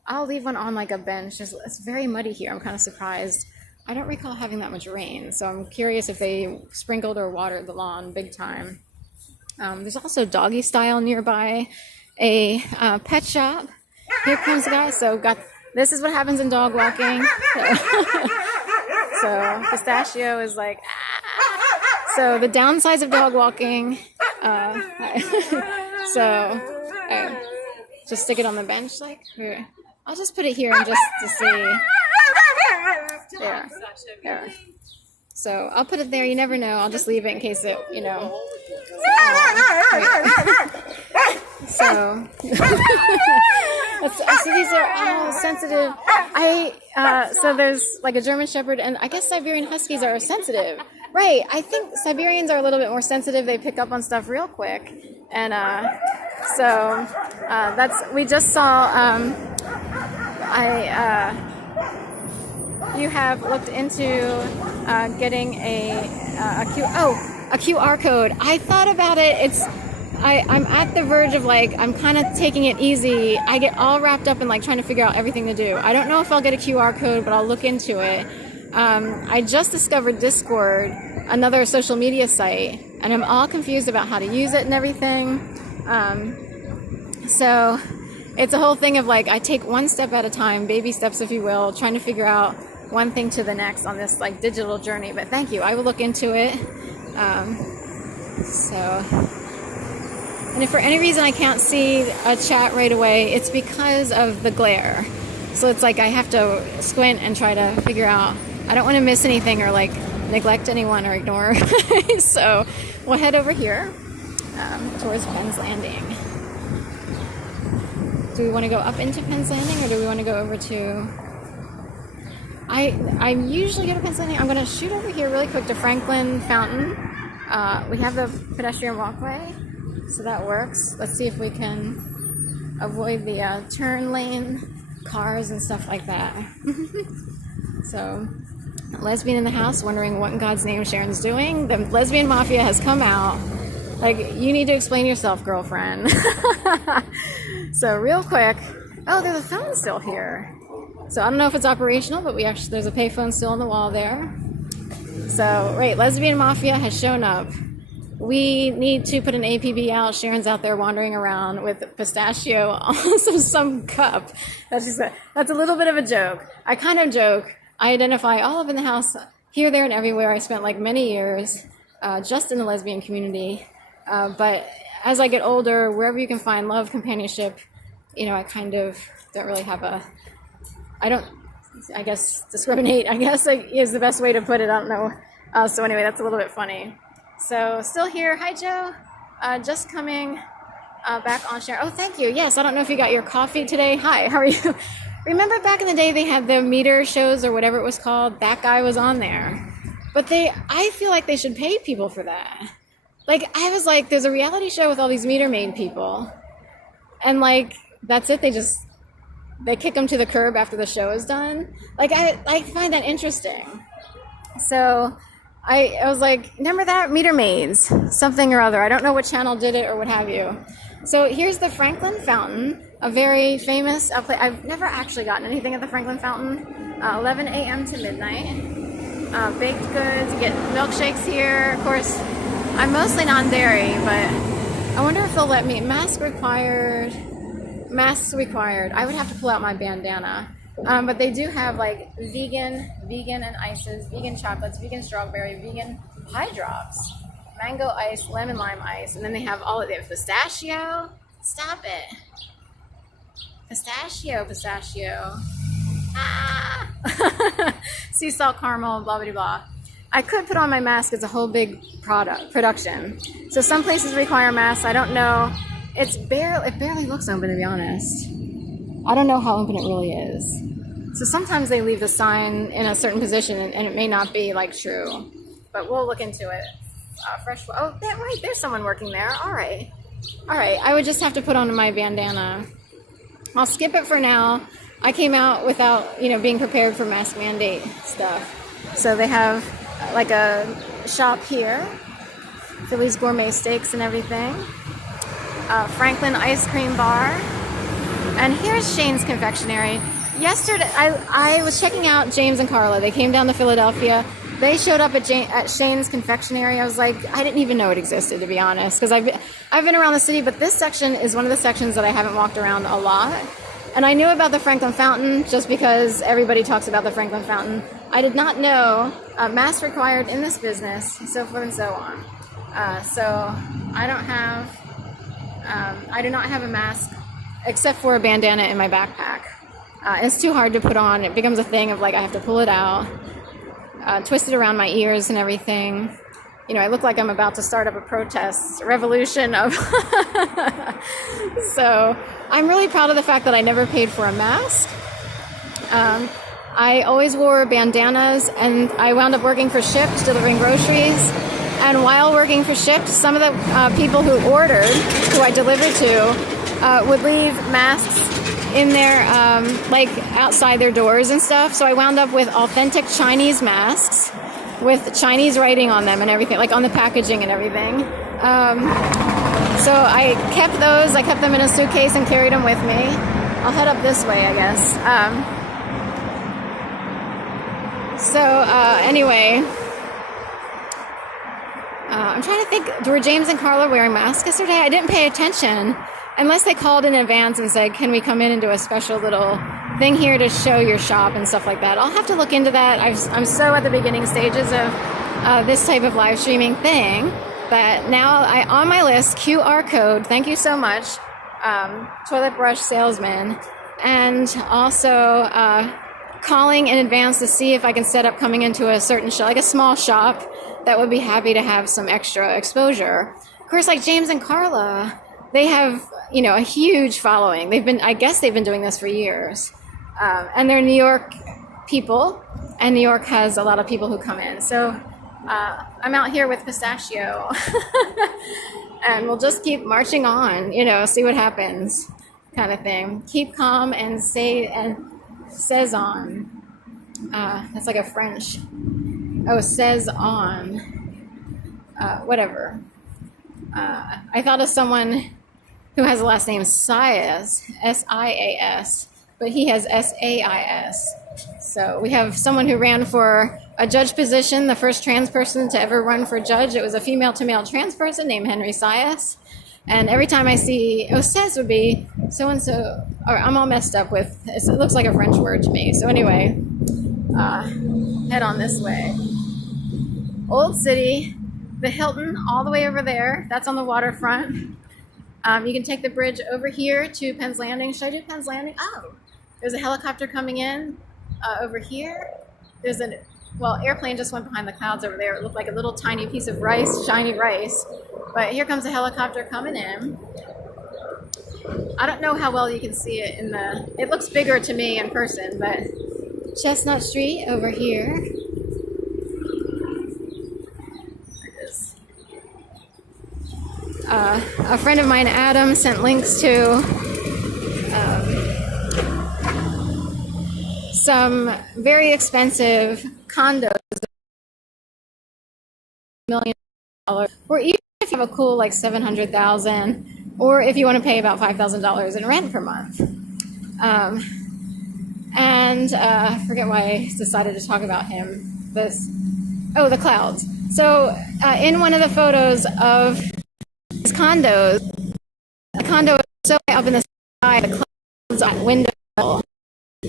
I'll leave one on like a bench. It's very muddy here. I'm kind of surprised. I don't recall having that much rain, so I'm curious if they sprinkled or watered the lawn big time. There's also doggy style nearby, a pet shop. Here comes the guy. So this is what happens in dog walking. So Pistachio is like, ah. So the downsides of dog walking. Just stick it on the bench, like here. I'll just put it here and just to see. There. So I'll put it there. You never know. I'll just leave it in case it, you know. So these are all sensitive. So there's like a German Shepherd, and I guess Siberian Huskies are sensitive. Right. I think Siberians are a little bit more sensitive. They pick up on stuff real quick. And we just saw, you have looked into getting a QR code. I thought about it. I'm at the verge of like, I'm kind of taking it easy. I get all wrapped up in like trying to figure out everything to do. I don't know if I'll get a QR code, but I'll look into it. I just discovered Discord, another social media site, and I'm all confused about how to use it and everything. So it's a whole thing of like, I take one step at a time, baby steps, if you will, trying to figure out one thing to the next on this like digital journey. But thank you. I will look into it. And if for any reason I can't see a chat right away, it's because of the glare. So it's like I have to squint and try to figure out, I don't want to miss anything or like neglect anyone or ignore. So we'll head over here towards Penn's Landing. Do we want to go up into Penn's Landing or do we want to go over to... I usually go to Penn's Landing. I'm going to shoot over here really quick to Franklin Fountain. We have the pedestrian walkway, so that works. Let's see if we can avoid the turn lane, cars and stuff like that. So, lesbian in the house, wondering what in God's name Sharon's doing. The lesbian mafia has come out. Like, you need to explain yourself, girlfriend. So, real quick. Oh, there's a phone still here. So, I don't know if it's operational, but there's a payphone still on the wall there. So, right, lesbian mafia has shown up. We need to put an APB out. Sharon's out there wandering around with Pistachio on some cup. That's a little bit of a joke. I kind of joke. I identify all up in the house, here, there, and everywhere. I spent like many years just in the lesbian community. But as I get older, wherever you can find love, companionship, you know, I kind of don't really have I guess discriminate, I guess is the best way to put it. I don't know. So anyway, that's a little bit funny. So still here. Hi, Joe. Just coming back on share. Oh, thank you. Yes, I don't know if you got your coffee today. Hi, how are you? Remember back in the day they had the meter shows or whatever it was called? That guy was on there. But I feel like they should pay people for that. Like, I was like, there's a reality show with all these meter maid people. And like, that's it. They kick them to the curb after the show is done. Like, I find that interesting. So I was like, remember that? Meter maids, something or other. I don't know what channel did it or what have you. So here's the Franklin Fountain, a very famous place. I've never actually gotten anything at the Franklin Fountain. 11 a.m. to midnight. Baked goods, you get milkshakes here. Of course, I'm mostly non-dairy, but I wonder if they'll let me. Masks required. I would have to pull out my bandana. But they do have like vegan and ices, vegan chocolates, vegan strawberry, vegan pie drops, mango ice, lemon lime ice, and then they have pistachio. Stop it. Pistachio. Ah! Sea salt caramel, blah, blah, blah. I could put on my mask. It's a whole big production. So some places require masks. I don't know. It barely looks open, to be honest. I don't know how open it really is. So sometimes they leave the sign in a certain position and it may not be like true, but we'll look into it. Fresh. Oh, right. There's someone working there. All right. I would just have to put on my bandana. I'll skip it for now. I came out without, being prepared for mask mandate stuff. So they have like a shop here, Philly's Gourmet Steaks and everything. Franklin Ice Cream Bar. And here's Shane's Confectionery. Yesterday, I was checking out James and Carla. They came down to Philadelphia. They showed up at Shane's Confectionery. I was like, I didn't even know it existed, to be honest, because I've been around the city, but this section is one of the sections that I haven't walked around a lot. And I knew about the Franklin Fountain just because everybody talks about the Franklin Fountain. I did not know masks required in this business, so forth and so on. So I do not have a mask except for a bandana in my backpack. It's too hard to put on. It becomes a thing of like I have to pull it out, twist it around my ears and everything. I look like I'm about to start up a protest, revolution of... So I'm really proud of the fact that I never paid for a mask. I always wore bandanas, and I wound up working for Shipt, delivering groceries. And while working for Shipt, some of the people who I delivered to, would leave masks in their, like outside their doors and stuff. So I wound up with authentic Chinese masks with Chinese writing on them and everything, like on the packaging and everything. So I kept those. I kept them in a suitcase and carried them with me. I'll head up this way, I guess. Anyway, I'm trying to think, were James and Carla wearing masks yesterday? I didn't pay attention. Unless they called in advance and said, can we come in and do a special little thing here to show your shop and stuff like that. I'll have to look into that. I'm so at the beginning stages of this type of live streaming thing. But now on my list, QR code, thank you so much, toilet brush salesman, and also calling in advance to see if I can set up coming into a certain shop, like a small shop that would be happy to have some extra exposure. Of course, like James and Carla, they have, a huge following. I guess they've been doing this for years. And they're New York people, and New York has a lot of people who come in. So I'm out here with Pistachio, and we'll just keep marching on, see what happens, kind of thing. Keep calm and says on. That's like a French. Oh, says on. Whatever. I thought of someone who has the last name Sias, S-I-A-S, but he has S-A-I-S. So we have someone who ran for a judge position, the first trans person to ever run for judge. It was a female-to-male trans person named Henry Sias. And every time I see, says would be so-and-so, or I'm all messed up with, it looks like a French word to me. So anyway, head on this way. Old City, the Hilton all the way over there. That's on the waterfront. You can take the bridge over here to Penn's Landing. Should I do Penn's Landing? Oh, there's a helicopter coming in over here. There's airplane just went behind the clouds over there. It looked like a little tiny piece of rice, shiny rice. But here comes a helicopter coming in. I don't know how well you can see it in the, it looks bigger to me in person, but Chestnut Street over here. A friend of mine, Adam, sent links to some very expensive condos, $1 million, or even if you have a cool like 700,000, or if you want to pay about $5,000 in rent per month. I forget why I decided to talk about him. The clouds. So in one of the photos of his condos, the condo is so high up in the sky, the clouds on window,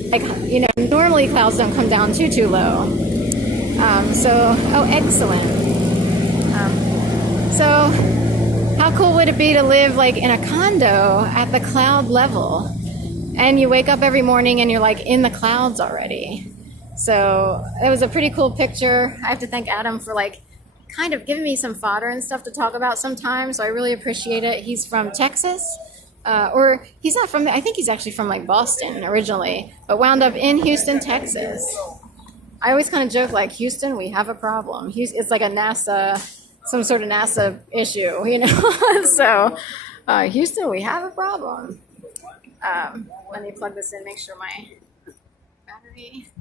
like, you know, normally clouds don't come down too low. Excellent. So how cool would it be to live like in a condo at the cloud level, and you wake up every morning and you're like in the clouds already? So it was a pretty cool picture. I have to thank Adam for like kind of giving me some fodder and stuff to talk about sometimes, so I really appreciate it. He's from Texas, or he's not from, I think he's actually from like Boston originally, but wound up in Houston, Texas. I always kind of joke like, Houston, we have a problem. It's like a NASA, some sort of NASA issue, you know? So Houston, we have a problem. Let me plug this in, make sure my battery.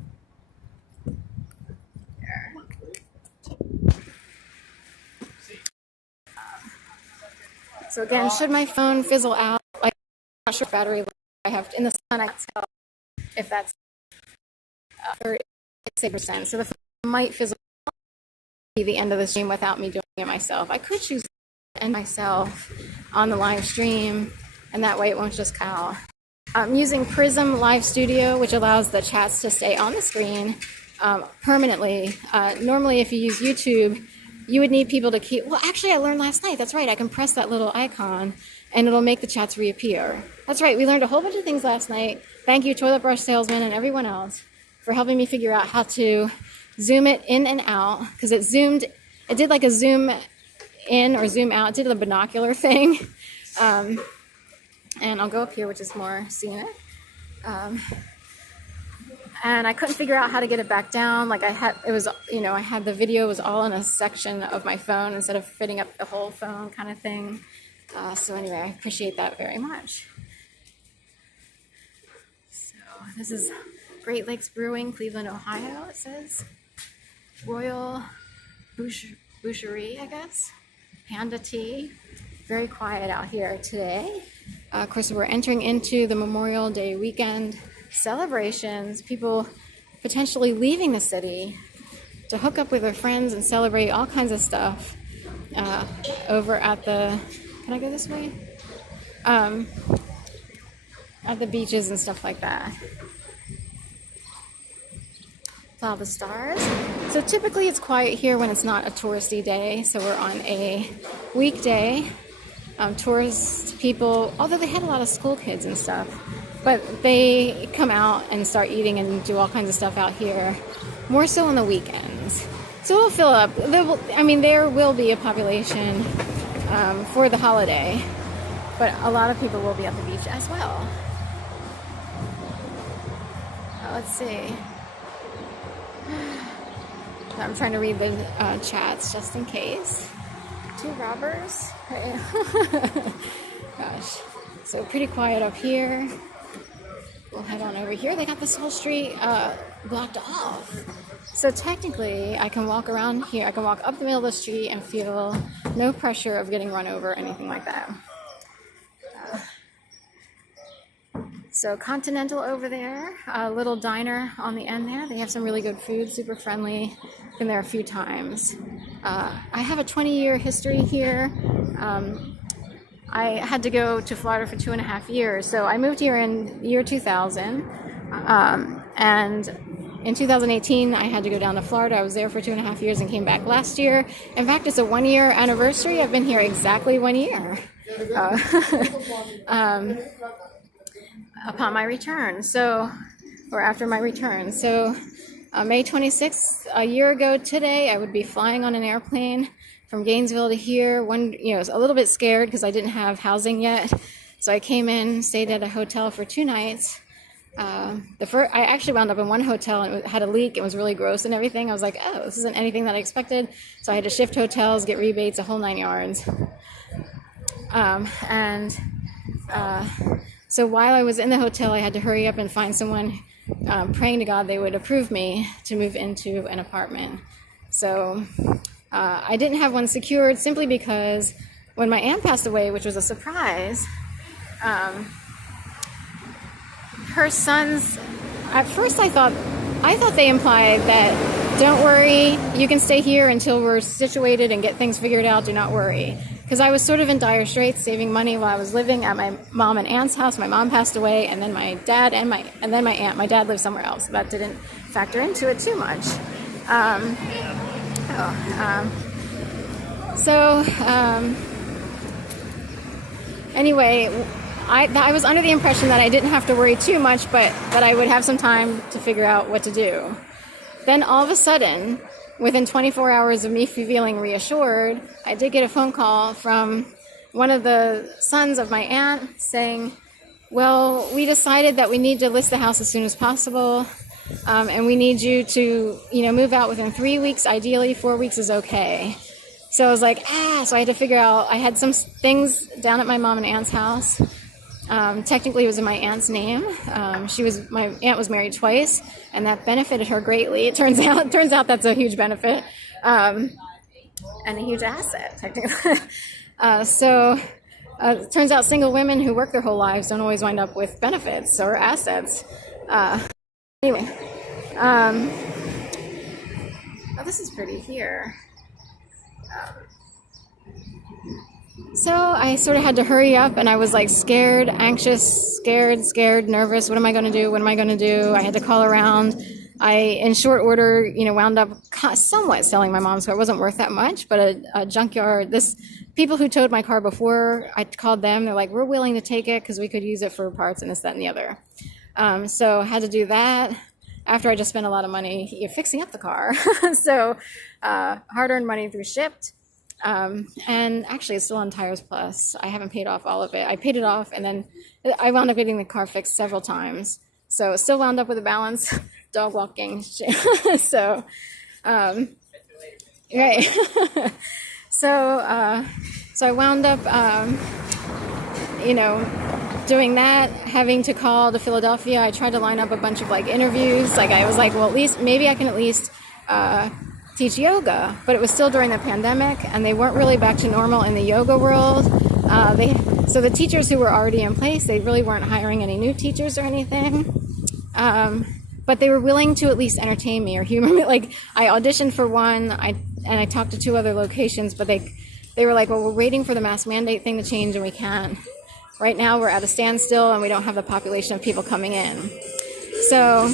So again, should my phone fizzle out, like, I'm not sure battery I have in the sun, I can't tell if that's 36%. So the phone might fizzle out at the end of the stream without me doing it myself. I could choose to end myself on the live stream, and that way it won't just cut out. I'm using Prism Live Studio, which allows the chats to stay on the screen permanently. Normally, if you use YouTube, you would need people to keep, well, actually, I learned last night, that's right, I can press that little icon and it'll make the chats reappear. That's right, we learned a whole bunch of things last night. Thank you, Toilet Brush Salesman and everyone else, for helping me figure out how to zoom it in and out, because it did like a zoom in or zoom out, it did the binocular thing. And I'll go up here, which is more scenic. And I couldn't figure out how to get it back down. Like I had the video was all in a section of my phone instead of fitting up the whole phone kind of thing. So anyway, I appreciate that very much. So this is Great Lakes Brewing, Cleveland, Ohio, it says. Royal Boucherie, I guess. Panda Tea. Very quiet out here today. Of course, we're entering into the Memorial Day weekend celebrations, people potentially leaving the city to hook up with their friends and celebrate all kinds of stuff over at the, can I go this way? At the beaches and stuff like that. Follow the stars. So typically it's quiet here when it's not a touristy day, so we're on a weekday. Tourist people, although they had a lot of school kids and stuff, but they come out and start eating and do all kinds of stuff out here, more so on the weekends. So it'll fill up. There will be a population for the holiday, but a lot of people will be at the beach as well. Let's see. I'm trying to read the chats just in case. Two robbers. Gosh. So pretty quiet up here. We'll head on over here. They got this whole street blocked off. So technically, I can walk around here. I can walk up the middle of the street and feel no pressure of getting run over or anything like that. So Continental over there, a little diner on the end there. They have some really good food, super friendly. Been there a few times. I have a 20-year history here. I had to go to Florida for 2.5 years. So I moved here in the year 2000. And in 2018, I had to go down to Florida. I was there for 2.5 years and came back last year. In fact, it's a 1-year anniversary. I've been here exactly 1 year. Upon my return, after my return. So May 26th, a year ago today, I would be flying on an airplane from Gainesville to here. I was a little bit scared because I didn't have housing yet. So I came in, stayed at a hotel for 2 nights. I actually wound up in one hotel and it had a leak. It was really gross and everything. I was like, oh, this isn't anything that I expected. So I had to shift hotels, get rebates, a whole 9 yards. So while I was in the hotel, I had to hurry up and find someone, praying to God they would approve me to move into an apartment. So I didn't have one secured simply because when my aunt passed away, which was a surprise, her sons, at first I thought they implied that, don't worry, you can stay here until we're situated and get things figured out, do not worry. Because I was sort of in dire straits, saving money while I was living at my mom and aunt's house. My mom passed away, and then my dad and then my aunt. My dad lived somewhere else. So that didn't factor into it too much. Anyway, I was under the impression that I didn't have to worry too much, but that I would have some time to figure out what to do. Then all of a sudden, within 24 hours of me feeling reassured, I did get a phone call from one of the sons of my aunt saying, well, we decided that we need to list the house as soon as possible, and we need you to, move out within 3 weeks. Ideally, 4 weeks is okay. So I was like, so I had to figure out, I had some things down at my mom and aunt's house. Technically it was in my aunt's name. My aunt was married twice, and that benefited her greatly. It turns out that's a huge benefit, and a huge asset, technically. It turns out single women who work their whole lives don't always wind up with benefits or assets. Anyway, this is pretty here. So I sort of had to hurry up, and I was like scared, anxious, scared, nervous. What am I going to do? I had to call around. In short order, wound up somewhat selling my mom's car. It wasn't worth that much, but a junkyard, people who towed my car before, I called them. They're like, we're willing to take it because we could use it for parts and this, that, and the other. So I had to do that after I just spent a lot of money fixing up the car. So hard-earned money through Shipped. And actually it's still on Tires Plus. I haven't paid off all of it. I paid it off, and then I wound up getting the car fixed several times. So still wound up with a balance. Dog walking. So, right. So I wound up, doing that, having to call to Philadelphia. I tried to line up a bunch of interviews. I was like, well, maybe I can at least, teach yoga, but it was still during the pandemic, and they weren't really back to normal in the yoga world. So the teachers who were already in place, they really weren't hiring any new teachers or anything. But they were willing to at least entertain me or humor me. I auditioned for one, and I talked to 2 other locations, but they were like, well, we're waiting for the mask mandate thing to change, and we can't. Right now we're at a standstill, and we don't have the population of people coming in. So,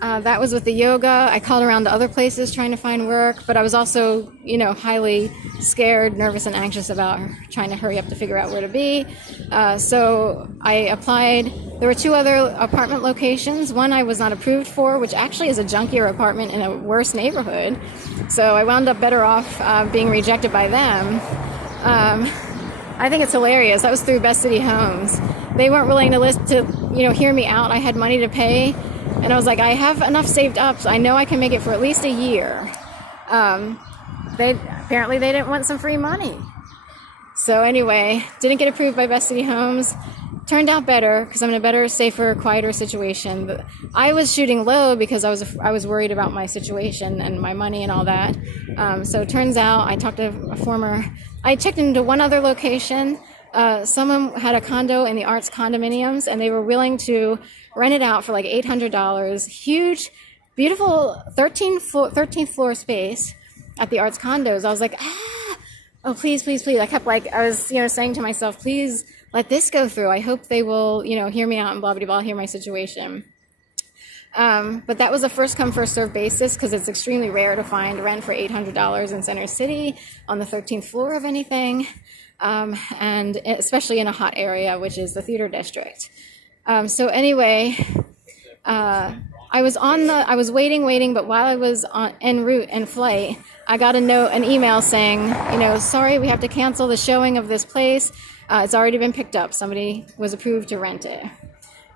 that was with the yoga. I called around to other places trying to find work, but I was also, highly scared, nervous, and anxious about trying to hurry up to figure out where to be. So I applied. There were 2 other apartment locations. One I was not approved for, which actually is a junkier apartment in a worse neighborhood. So I wound up better off being rejected by them. I think it's hilarious. That was through Best City Homes. They weren't willing to hear me out. I had money to pay. And I was like, I have enough saved up, so I know I can make it for at least a year. Apparently they didn't want some free money. So anyway, didn't get approved by Best City Homes. Turned out better because I'm in a better, safer, quieter situation. But I was shooting low because I was worried about my situation and my money and all that. So it turns out I talked to I checked into one other location. Someone had a condo in the Arts condominiums, and they were willing to rent it out for $800. Huge, beautiful 13th floor space at the Arts condos. I was like, oh, please. I kept I was, saying to myself, please let this go through. I hope they will, hear me out and blah, blah, blah, hear my situation. But that was a first come, first served basis because it's extremely rare to find rent for $800 in Center City on the 13th floor of anything. And especially in a hot area, which is the theater district. So anyway, I was waiting, but while I was en route in flight, I got an email saying, sorry, we have to cancel the showing of this place. It's already been picked up. Somebody was approved to rent it.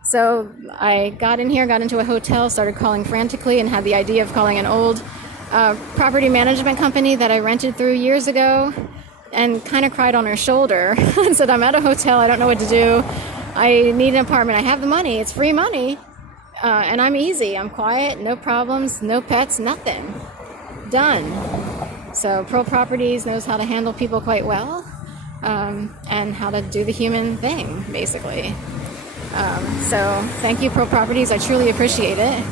So I got into a hotel, started calling frantically, and had the idea of calling an old property management company that I rented through years ago, and kind of cried on her shoulder and said, I'm at a hotel, I don't know what to do. I need an apartment. I have the money. It's free money. And I'm easy. I'm quiet, no problems, no pets, nothing. Done. So Pearl Properties knows how to handle people quite well, and how to do the human thing, basically. So thank you, Pearl Properties. I truly appreciate it.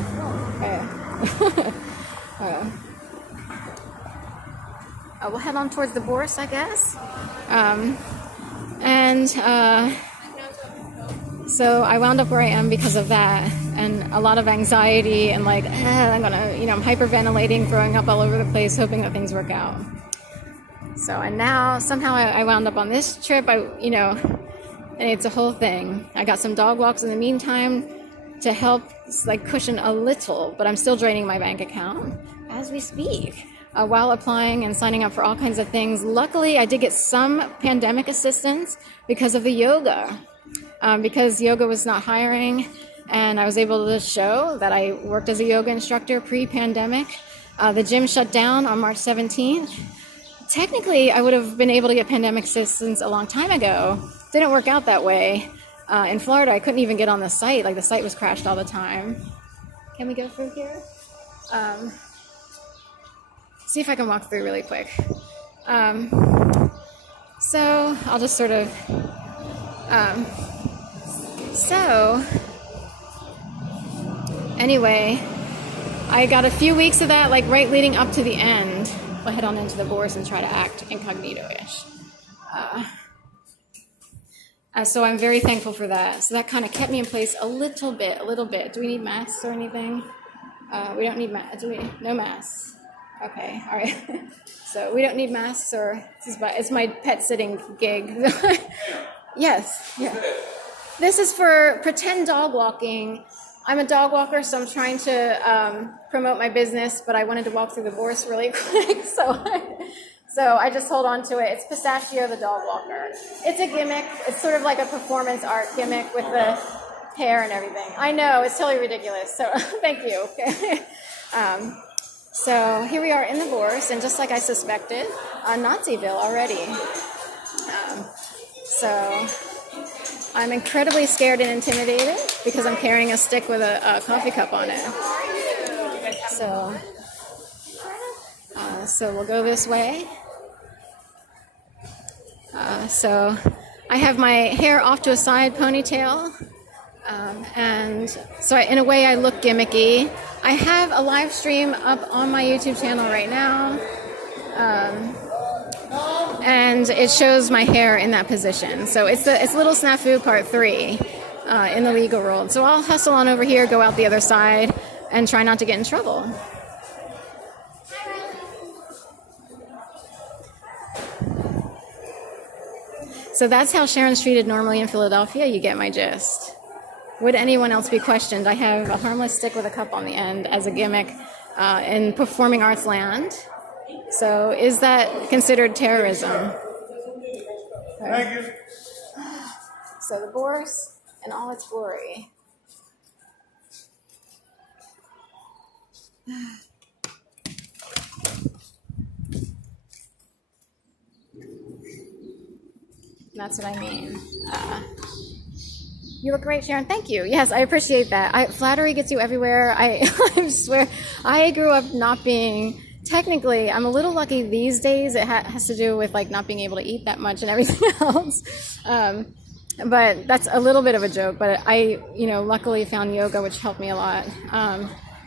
We'll head on towards the Bourse, I guess. So I wound up where I am because of that, and a lot of anxiety, and I'm hyperventilating, throwing up all over the place, hoping that things work out. So, and now somehow I wound up on this trip. And it's a whole thing. I got some dog walks in the meantime to help cushion a little, but I'm still draining my bank account as we speak, while applying and signing up for all kinds of things. Luckily, I did get some pandemic assistance because of the yoga. Because yoga was not hiring, and I was able to show that I worked as a yoga instructor pre-pandemic. The gym shut down on March 17th. Technically, I would have been able to get pandemic assistance a long time ago. Didn't work out that way. In Florida, I couldn't even get on the site. The site was crashed all the time. Can we go through here? See if I can walk through really quick. So I'll just sort of... Anyway, I got a few weeks of that, right leading up to the end. We'll head on into the Bourse and try to act incognito-ish. So I'm very thankful for that. So that kind of kept me in place a little bit. Do we need masks or anything? We don't need masks. No masks. Okay, all right. So we don't need masks, or it's my pet sitting gig. Yes, yeah. This is for pretend dog walking. I'm a dog walker, so I'm trying to promote my business, but I wanted to walk through the Bourse really quick, so I just hold on to it. It's Pistachio the dog walker. It's a gimmick. It's sort of like a performance art gimmick with the hair and everything. I know, it's totally ridiculous, so thank you. Okay. So here we are in the Bourse, and just like I suspected, Naziville already. So I'm incredibly scared and intimidated because I'm carrying a stick with a coffee cup on it. So we'll go this way. So I have my hair off to a side ponytail. And so in a way I look gimmicky. I have a live stream up on my YouTube channel right now. And it shows my hair in that position. So it's Little Snafu Part 3 in the legal world. So I'll hustle on over here, go out the other side, and try not to get in trouble. So that's how Sharon's treated normally in Philadelphia. You get my gist. Would anyone else be questioned? I have a harmless stick with a cup on the end as a gimmick in performing arts land. So is that considered terrorism? Thank you. So the Bourse in all its glory. That's what I mean. You look great, Sharon. Thank you. Yes, I appreciate that. Flattery gets you everywhere. I swear, I grew up not being... Technically, I'm a little lucky these days. It has to do with not being able to eat that much and everything else. But that's a little bit of a joke. But I, luckily found yoga, which helped me a lot,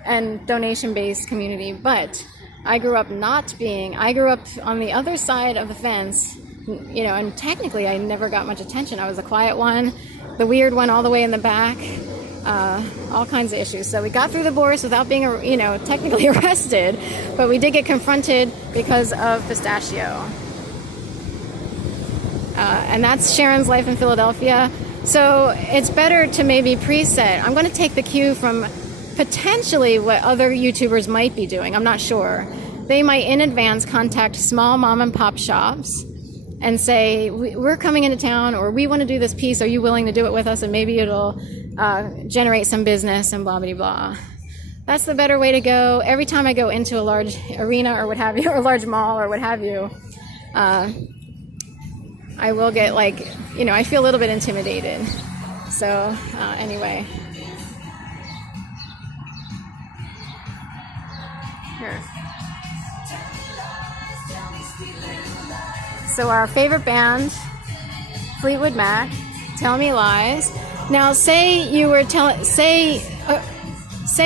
and donation-based community. But I grew up I grew up on the other side of the fence, and technically I never got much attention. I was the quiet one, the weird one all the way in the back. All kinds of issues. So we got through the Bourse without being, technically arrested, but we did get confronted because of Pistachio. And that's Sharon's life in Philadelphia. So it's better to maybe preset. I'm going to take the cue from potentially what other YouTubers might be doing, I'm not sure. They might in advance contact small mom and pop shops and say, we're coming into town, or we want to do this piece. Are you willing to do it with us? And maybe it'll generate some business and blah, blah, blah. That's the better way to go. Every time I go into a large arena or what have you, or a large mall or what have you, I will get like, I feel a little bit intimidated. So anyway. Here. So our favorite band, Fleetwood Mac, Tell Me Lies. Now say you were say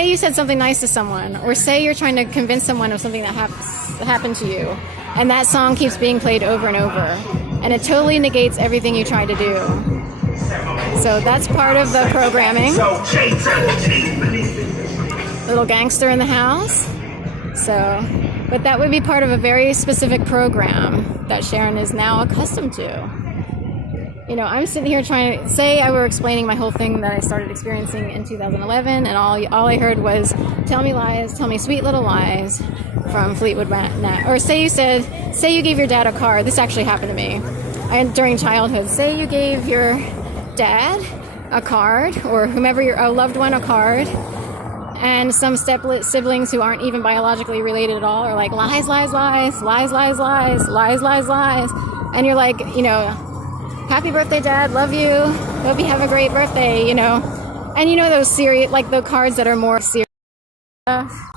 you said something nice to someone, or say you're trying to convince someone of something that happened to you, and that song keeps being played over and over, and it totally negates everything you tried to do. So that's part of the programming. Little gangster in the house. So, but that would be part of a very specific program that Sharon is now accustomed to. I'm sitting here trying to say I were explaining my whole thing that I started experiencing in 2011, and all I heard was "Tell me lies, tell me sweet little lies" from Fleetwood Mac. Or say you gave your dad a card. This actually happened to me during childhood. Say you gave your dad a card, or whomever a loved one a card, and some siblings who aren't even biologically related at all are like lies, lies, lies, lies, lies, lies, lies, lies, lies, and you're like, happy birthday, Dad, love you, hope you have a great birthday, and those serious, like the cards that are more serious stuff.